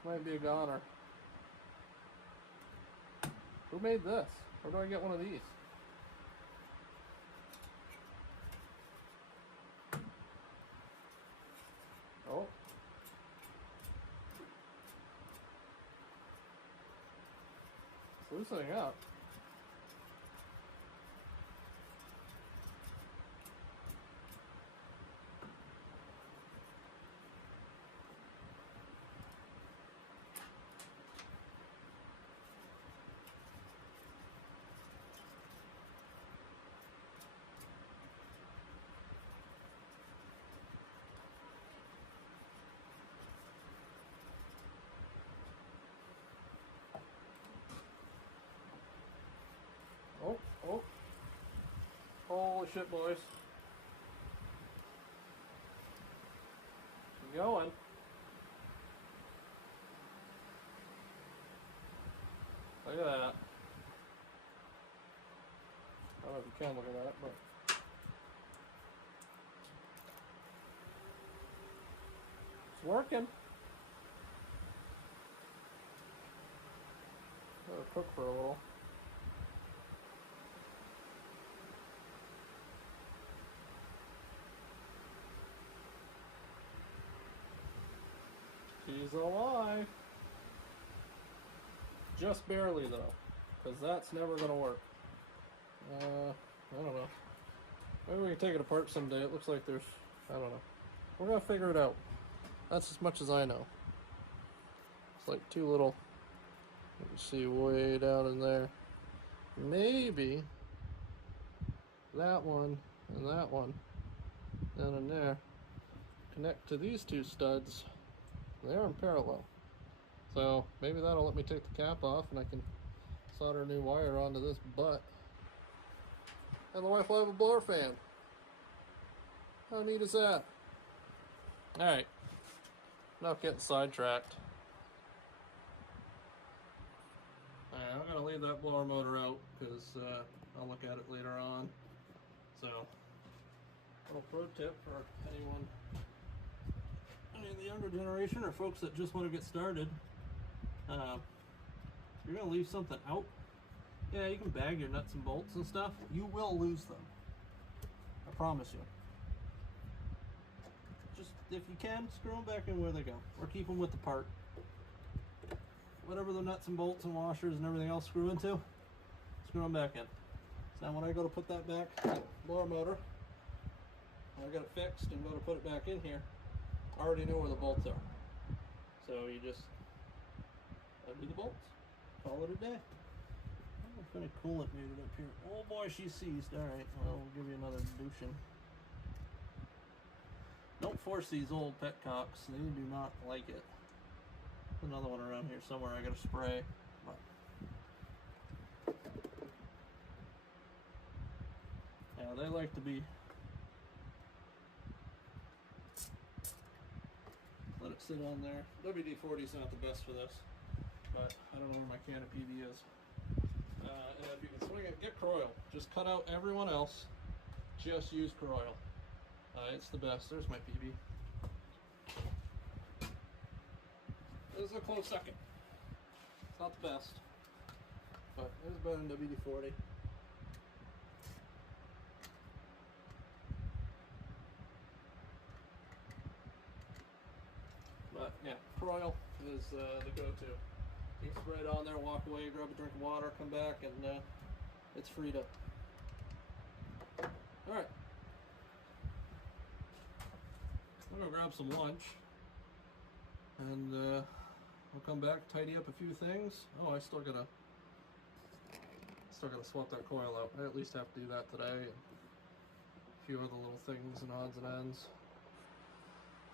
Might be a goner. Who made this? Where do I get one of these? Oh. It's loosening up. Oh, oh. Holy shit, boys. Keep going. Look at that. I don't know if you can look at that, but it's working. Let it cook for a little. She's alive. Just barely though, because that's never gonna work. I don't know. Maybe we can take it apart someday. It looks like there's, I don't know. We're gonna figure it out. That's as much as I know. It's like two little, you can see way down in there. Maybe that one and that one down in there connect to these two studs. They're in parallel. So maybe that'll let me take the cap off and I can solder new wire onto this butt. And the wife will have a blower fan. How neat is that? Alright, enough getting sidetracked. Alright, I'm going to leave that blower motor out because I'll look at it later on. So, little pro tip for anyone, any of the younger generation or folks that just want to get started. You're going to leave something out. Yeah, you can bag your nuts and bolts and stuff. You will lose them. I promise you. Just, if you can, screw them back in where they go. Or keep them with the part. Whatever the nuts and bolts and washers and everything else screw into, screw them back in. So now when I go to put that back, blower motor, I got it fixed and go to put it back in here, I already know where the bolts are. So you just undo the bolts, call it a day. What kind of coolant made it up here? Oh boy, she's seized. Alright, well, we'll give you another douching. Don't force these old petcocks, they do not like it. Another one around here somewhere I gotta spray. But yeah, they like to be, let it sit on there. WD-40 is not the best for this, but I don't know where my can of PV is. And if you can swing it, get Croil. Just cut out everyone else. Just use Croil. It's the best. There's my PV. This is a close second. It's not the best, but it is better than WD-40. But yeah, Croil is the go-to. You can spray it on there, walk away, grab a drink of water, come back, and it's freed up. Alright. I'm going to grab some lunch, and we'll come back, tidy up a few things. Oh, I still gotta swap that coil out. I at least have to do that today. And a few other little things and odds and ends.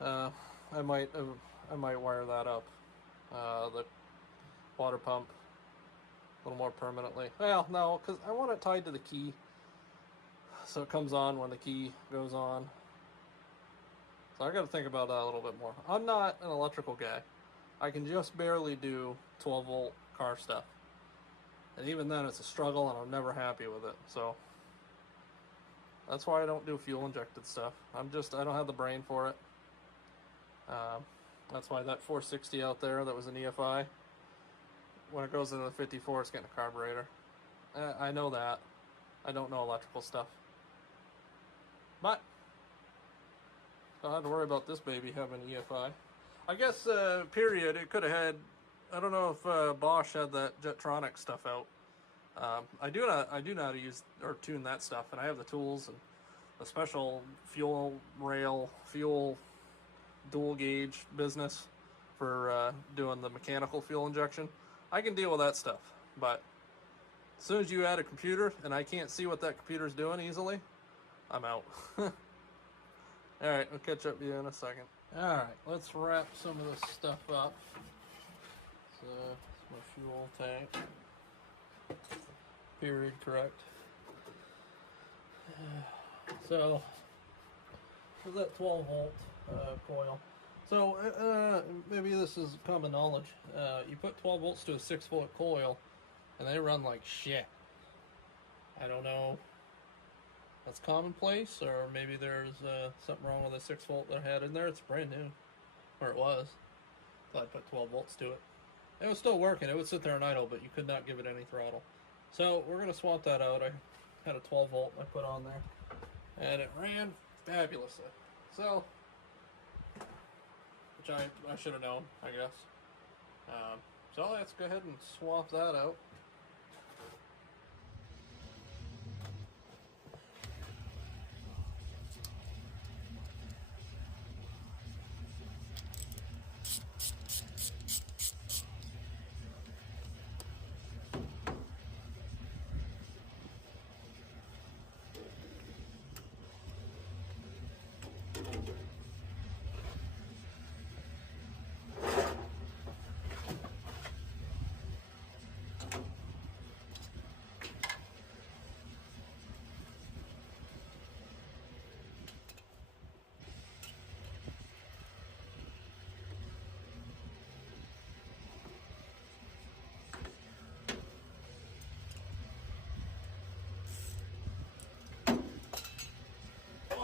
I might wire that up. The water pump a little more permanently. Well, no, because I want it tied to the key, so it comes on when the key goes on. So I got to think about that a little bit more. I'm not an electrical guy. I can just barely do 12 volt car stuff. And even then it's a struggle and I'm never happy with it. So that's why I don't do fuel injected stuff. I don't have the brain for it. That's why that 460 out there that was an EFI, when it goes into the 54 it's getting a carburetor. I know that. I don't know electrical stuff. But I don't have to worry about this baby having EFI. I guess, period, it could have had, I don't know if Bosch had that Jetronic stuff out. I do know how to use or tune that stuff, and I have the tools and the special fuel rail, fuel dual gauge business for doing the mechanical fuel injection. I can deal with that stuff, but as soon as you add a computer and I can't see what that computer's doing easily, I'm out. Alright, I'll catch up with you in a second. Alright, let's wrap some of this stuff up. So, it's my fuel tank. Period, correct. So, there's that 12 volt coil. So, maybe this is common knowledge. You put 12 volts to a 6 volt coil, and they run like shit. I don't know. That's commonplace, or maybe there's something wrong with the 6 volt that I had in there. It's brand new, or it was. So I put 12 volts to it. It was still working. It would sit there and idle, but you could not give it any throttle. So we're going to swap that out. I had a 12 volt I put on there, and it ran fabulously. So, which I should have known, I guess. So let's go ahead and swap that out.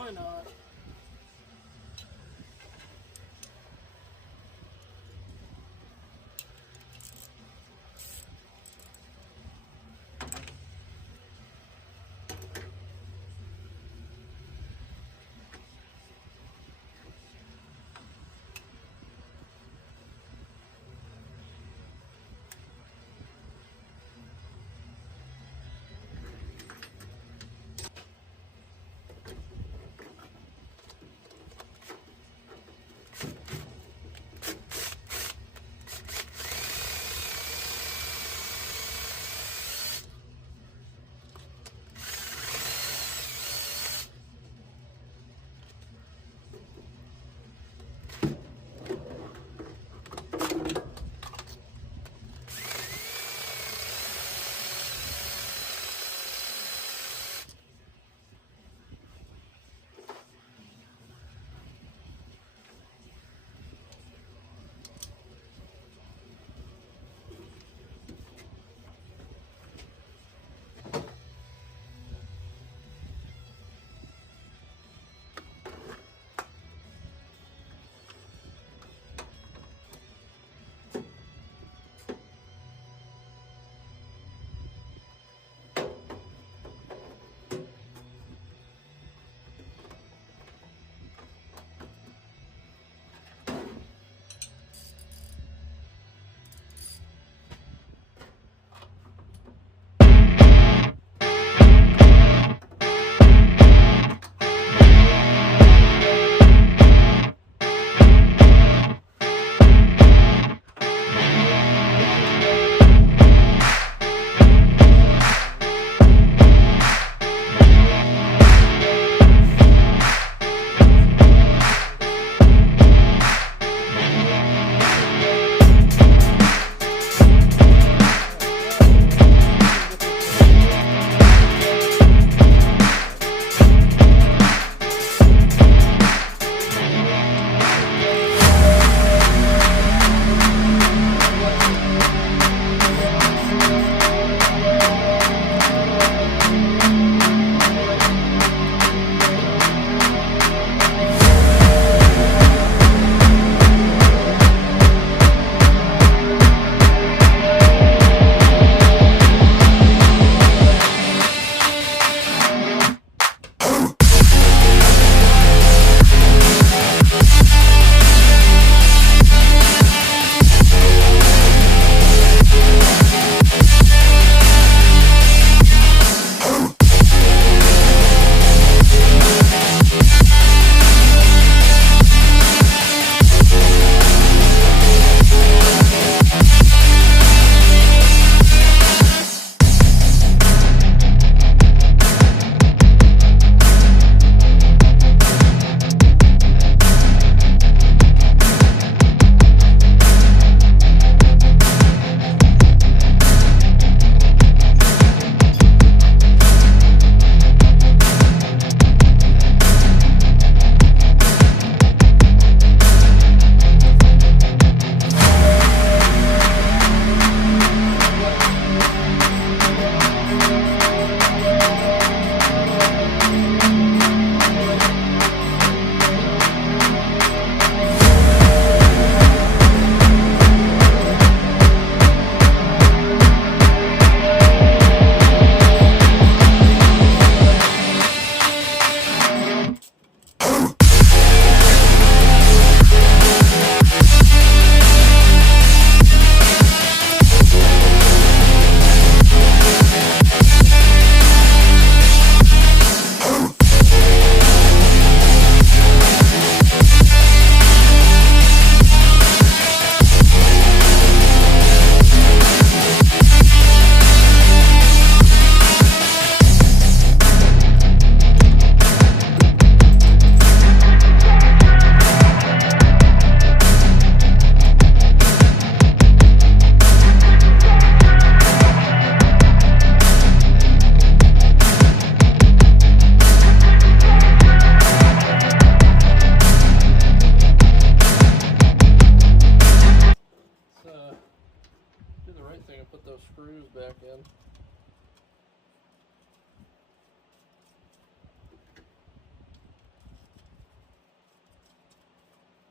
why not?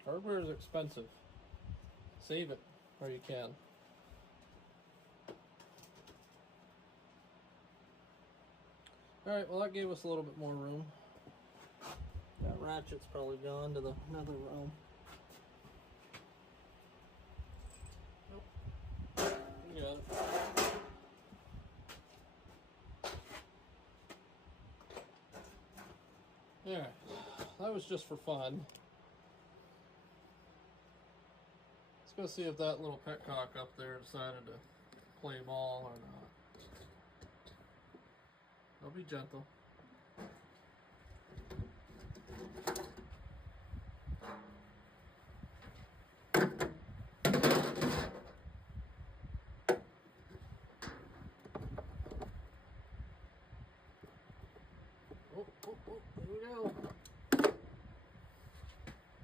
Hardware is expensive. Save it where you can. Alright, well that gave us a little bit more room. That ratchet's probably gone to the nether realm. Nope. We got it. Alright, that was just for fun. Let's go see if that little petcock up there decided to play ball or not. I'll be gentle. Oh, there we go.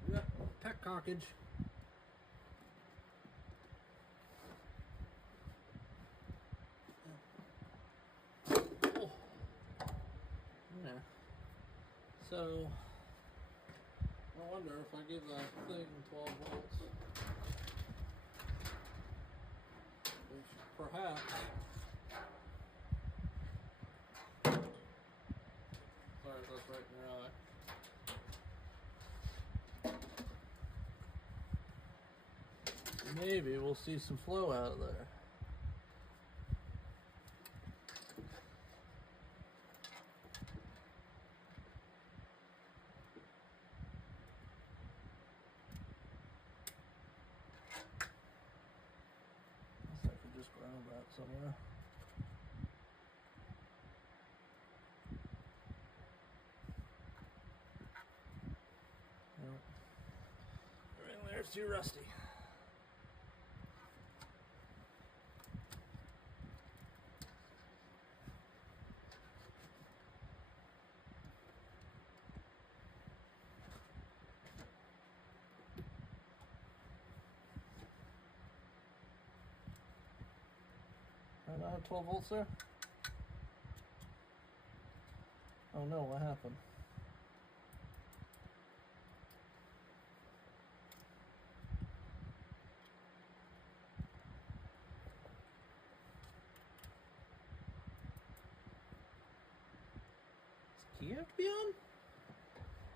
We got petcockage. So, I wonder if I give that thing 12 volts, which perhaps, sorry if that's right in your eye, maybe we'll see some flow out of there. Just ground that somewhere. Nope. Everything there's too rusty. Right, I have 12 volts there. Oh no, what happened? Does the key have to be on?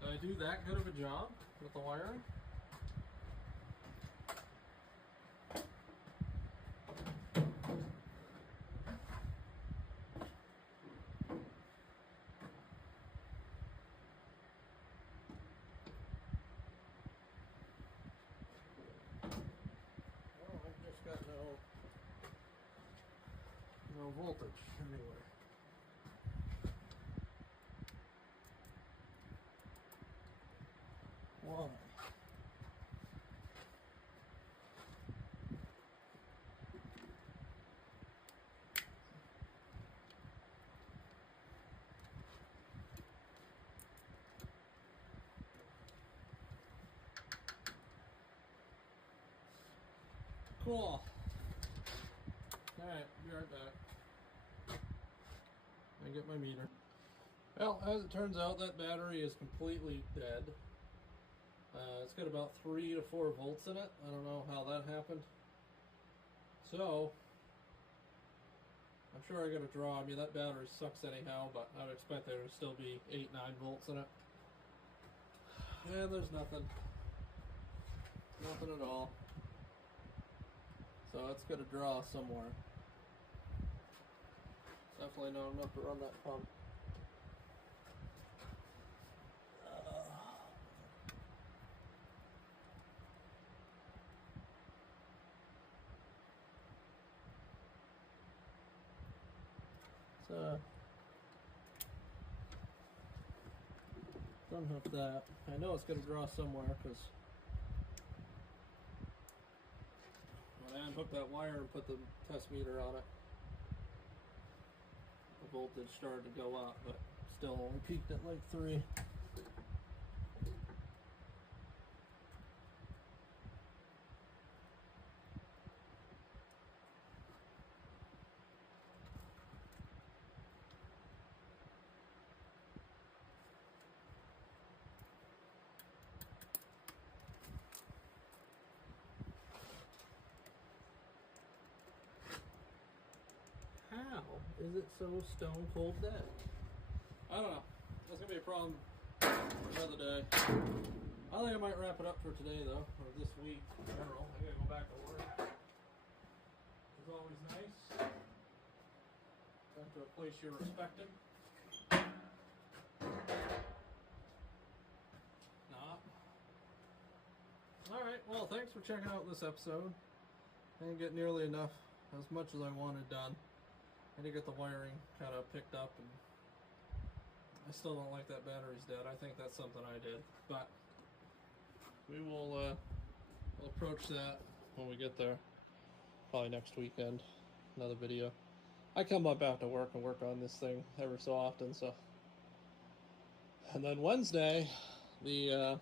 Did I do that good of a job with the wiring? Got no voltage anywhere. Why? Cool. Alright, be right back. I get my meter. Well, as it turns out, that battery is completely dead. It's got about 3 to 4 volts in it. I don't know how that happened. So, I'm sure I got to draw. I mean, that battery sucks anyhow, but I would expect there to still be 8, 9 volts in it. And there's nothing. Nothing at all. So it's got to draw somewhere. Definitely not enough to run that pump. So unhook that. I know it's going to draw somewhere because when I unhooked that wire and put the test meter on it, the voltage started to go up, but still only peaked at like 3. is it so stone cold dead? I don't know. That's gonna be a problem another day. I think I might wrap it up for today though, or this week in general. I gotta go back to work. It's always nice. Back to a place you're respected. Not. Alright, well thanks for checking out this episode. I didn't get nearly enough, as much as I wanted done. I need to get the wiring kind of picked up, and I still don't like that battery's dead. I think that's something I did, but we will we'll approach that when we get there. Probably next weekend, another video. I come up after work and work on this thing ever so often, so. And then Wednesday, the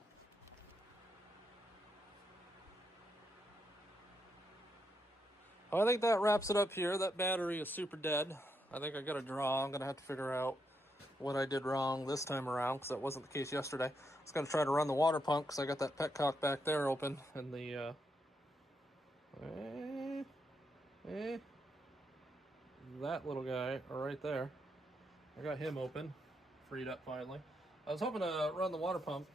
I think that wraps it up here. That battery is super dead. I think I got a draw. I'm going to have to figure out what I did wrong this time around, because that wasn't the case yesterday. I was going to try to run the water pump, because I got that petcock back there open, and the that little guy right there. I got him open, freed up finally. I was hoping to run the water pump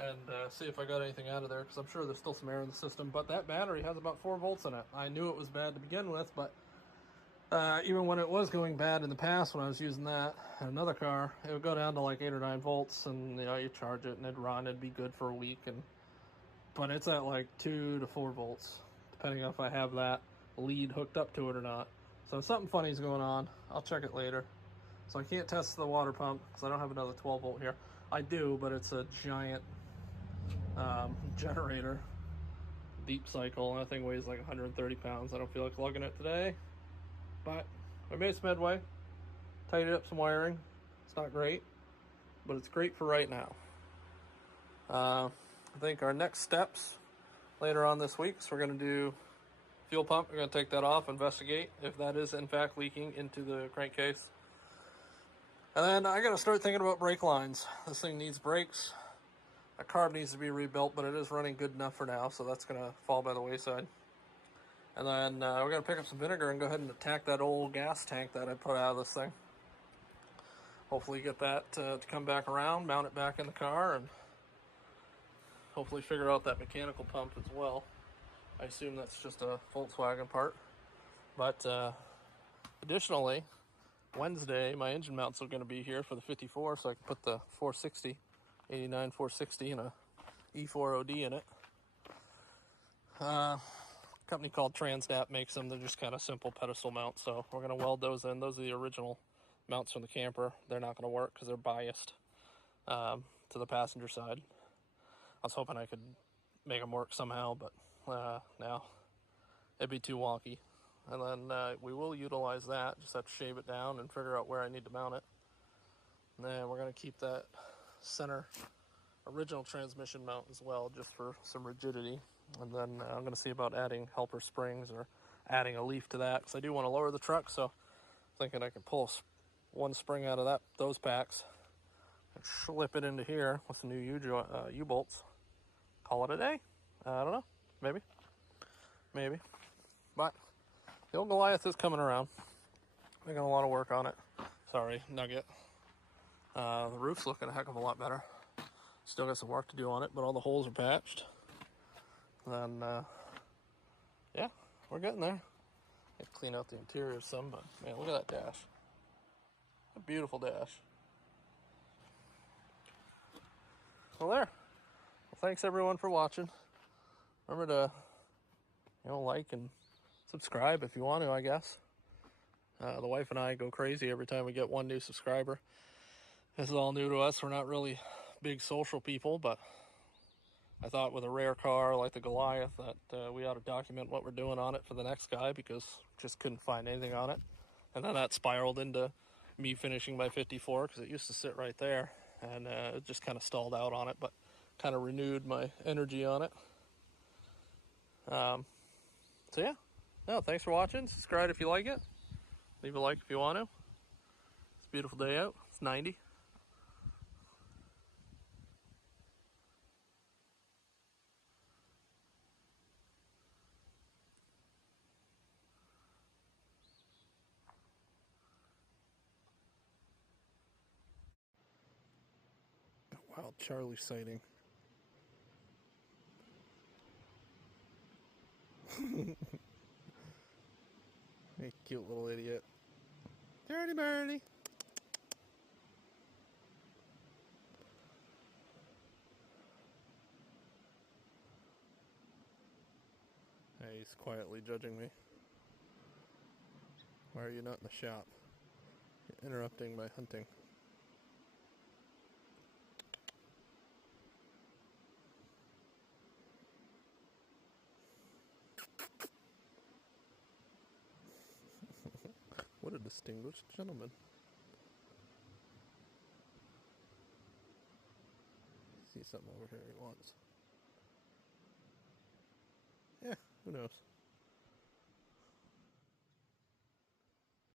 and see if I got anything out of there, because I'm sure there's still some air in the system, but that battery has about 4 volts in it. I knew it was bad to begin with, but even when it was going bad in the past, when I was using that in another car, it would go down to like 8 or 9 volts, and you know, you charge it and it'd run, it'd be good for a week, but it's at like 2 to 4 volts, depending on if I have that lead hooked up to it or not. So something funny's going on. I'll check it later. So I can't test the water pump because I don't have another 12 volt here. I do, but it's a giant generator, deep cycle, and that thing weighs like 130 pounds. I don't feel like lugging it today, but I made some headway, tidied up some wiring. It's not great, but it's great for right now. I think our next steps later on this week, so we're going to do fuel pump. We're going to take that off, investigate if that is in fact leaking into the crankcase. And then I got to start thinking about brake lines. This thing needs brakes. A carb needs to be rebuilt, but it is running good enough for now, so that's going to fall by the wayside. And then we're going to pick up some vinegar and go ahead and attack that old gas tank that I put out of this thing. Hopefully get that to come back around, mount it back in the car, and hopefully figure out that mechanical pump as well. I assume that's just a Volkswagen part. But additionally, Wednesday, my engine mounts are going to be here for the 54, so I can put the 460, 89 460 and a E4OD in it. Company called Transnap makes them. They're just kind of simple pedestal mounts, so we're going to weld those in. Those are the original mounts from the camper. They're not going to work because they're biased to the passenger side. I was hoping I could make them work somehow, but no, it'd be too wonky. And then we will utilize that, just have to shave it down and figure out where I need to mount it. And then we're going to keep that center original transmission mount as well, just for some rigidity. And then I'm going to see about adding helper springs or adding a leaf to that, because I do want to lower the truck, so I'm thinking I can pull one spring out of those packs and slip it into here with some new U-bolts. Call it a day. I don't know. Maybe. But the old Goliath is coming around. Making a lot of work on it. Sorry, Nugget. The roof's looking a heck of a lot better. Still got some work to do on it, but all the holes are patched. Then, yeah, we're getting there. I have to clean out the interior some, but man, look at that dash. A beautiful dash. Well, there. Well, thanks everyone for watching. Remember to, like and subscribe if you want to, I guess. The wife and I go crazy every time we get one new subscriber. This is all new to us. We're not really big social people, but I thought with a rare car like the Goliath that we ought to document what we're doing on it for the next guy, because just couldn't find anything on it. And then that spiraled into me finishing my 54, because it used to sit right there, and it just kind of stalled out on it, but kind of renewed my energy on it. So yeah, no, thanks for watching. Subscribe if you like it. Leave a like if you want to. It's a beautiful day out. It's 90. Wild Charlie sighting. Hey, cute little idiot. Dirty birdie. Hey, he's quietly judging me. Why are you not in the shop? You're interrupting my hunting. What a distinguished gentleman. See something over here he wants. Yeah, who knows?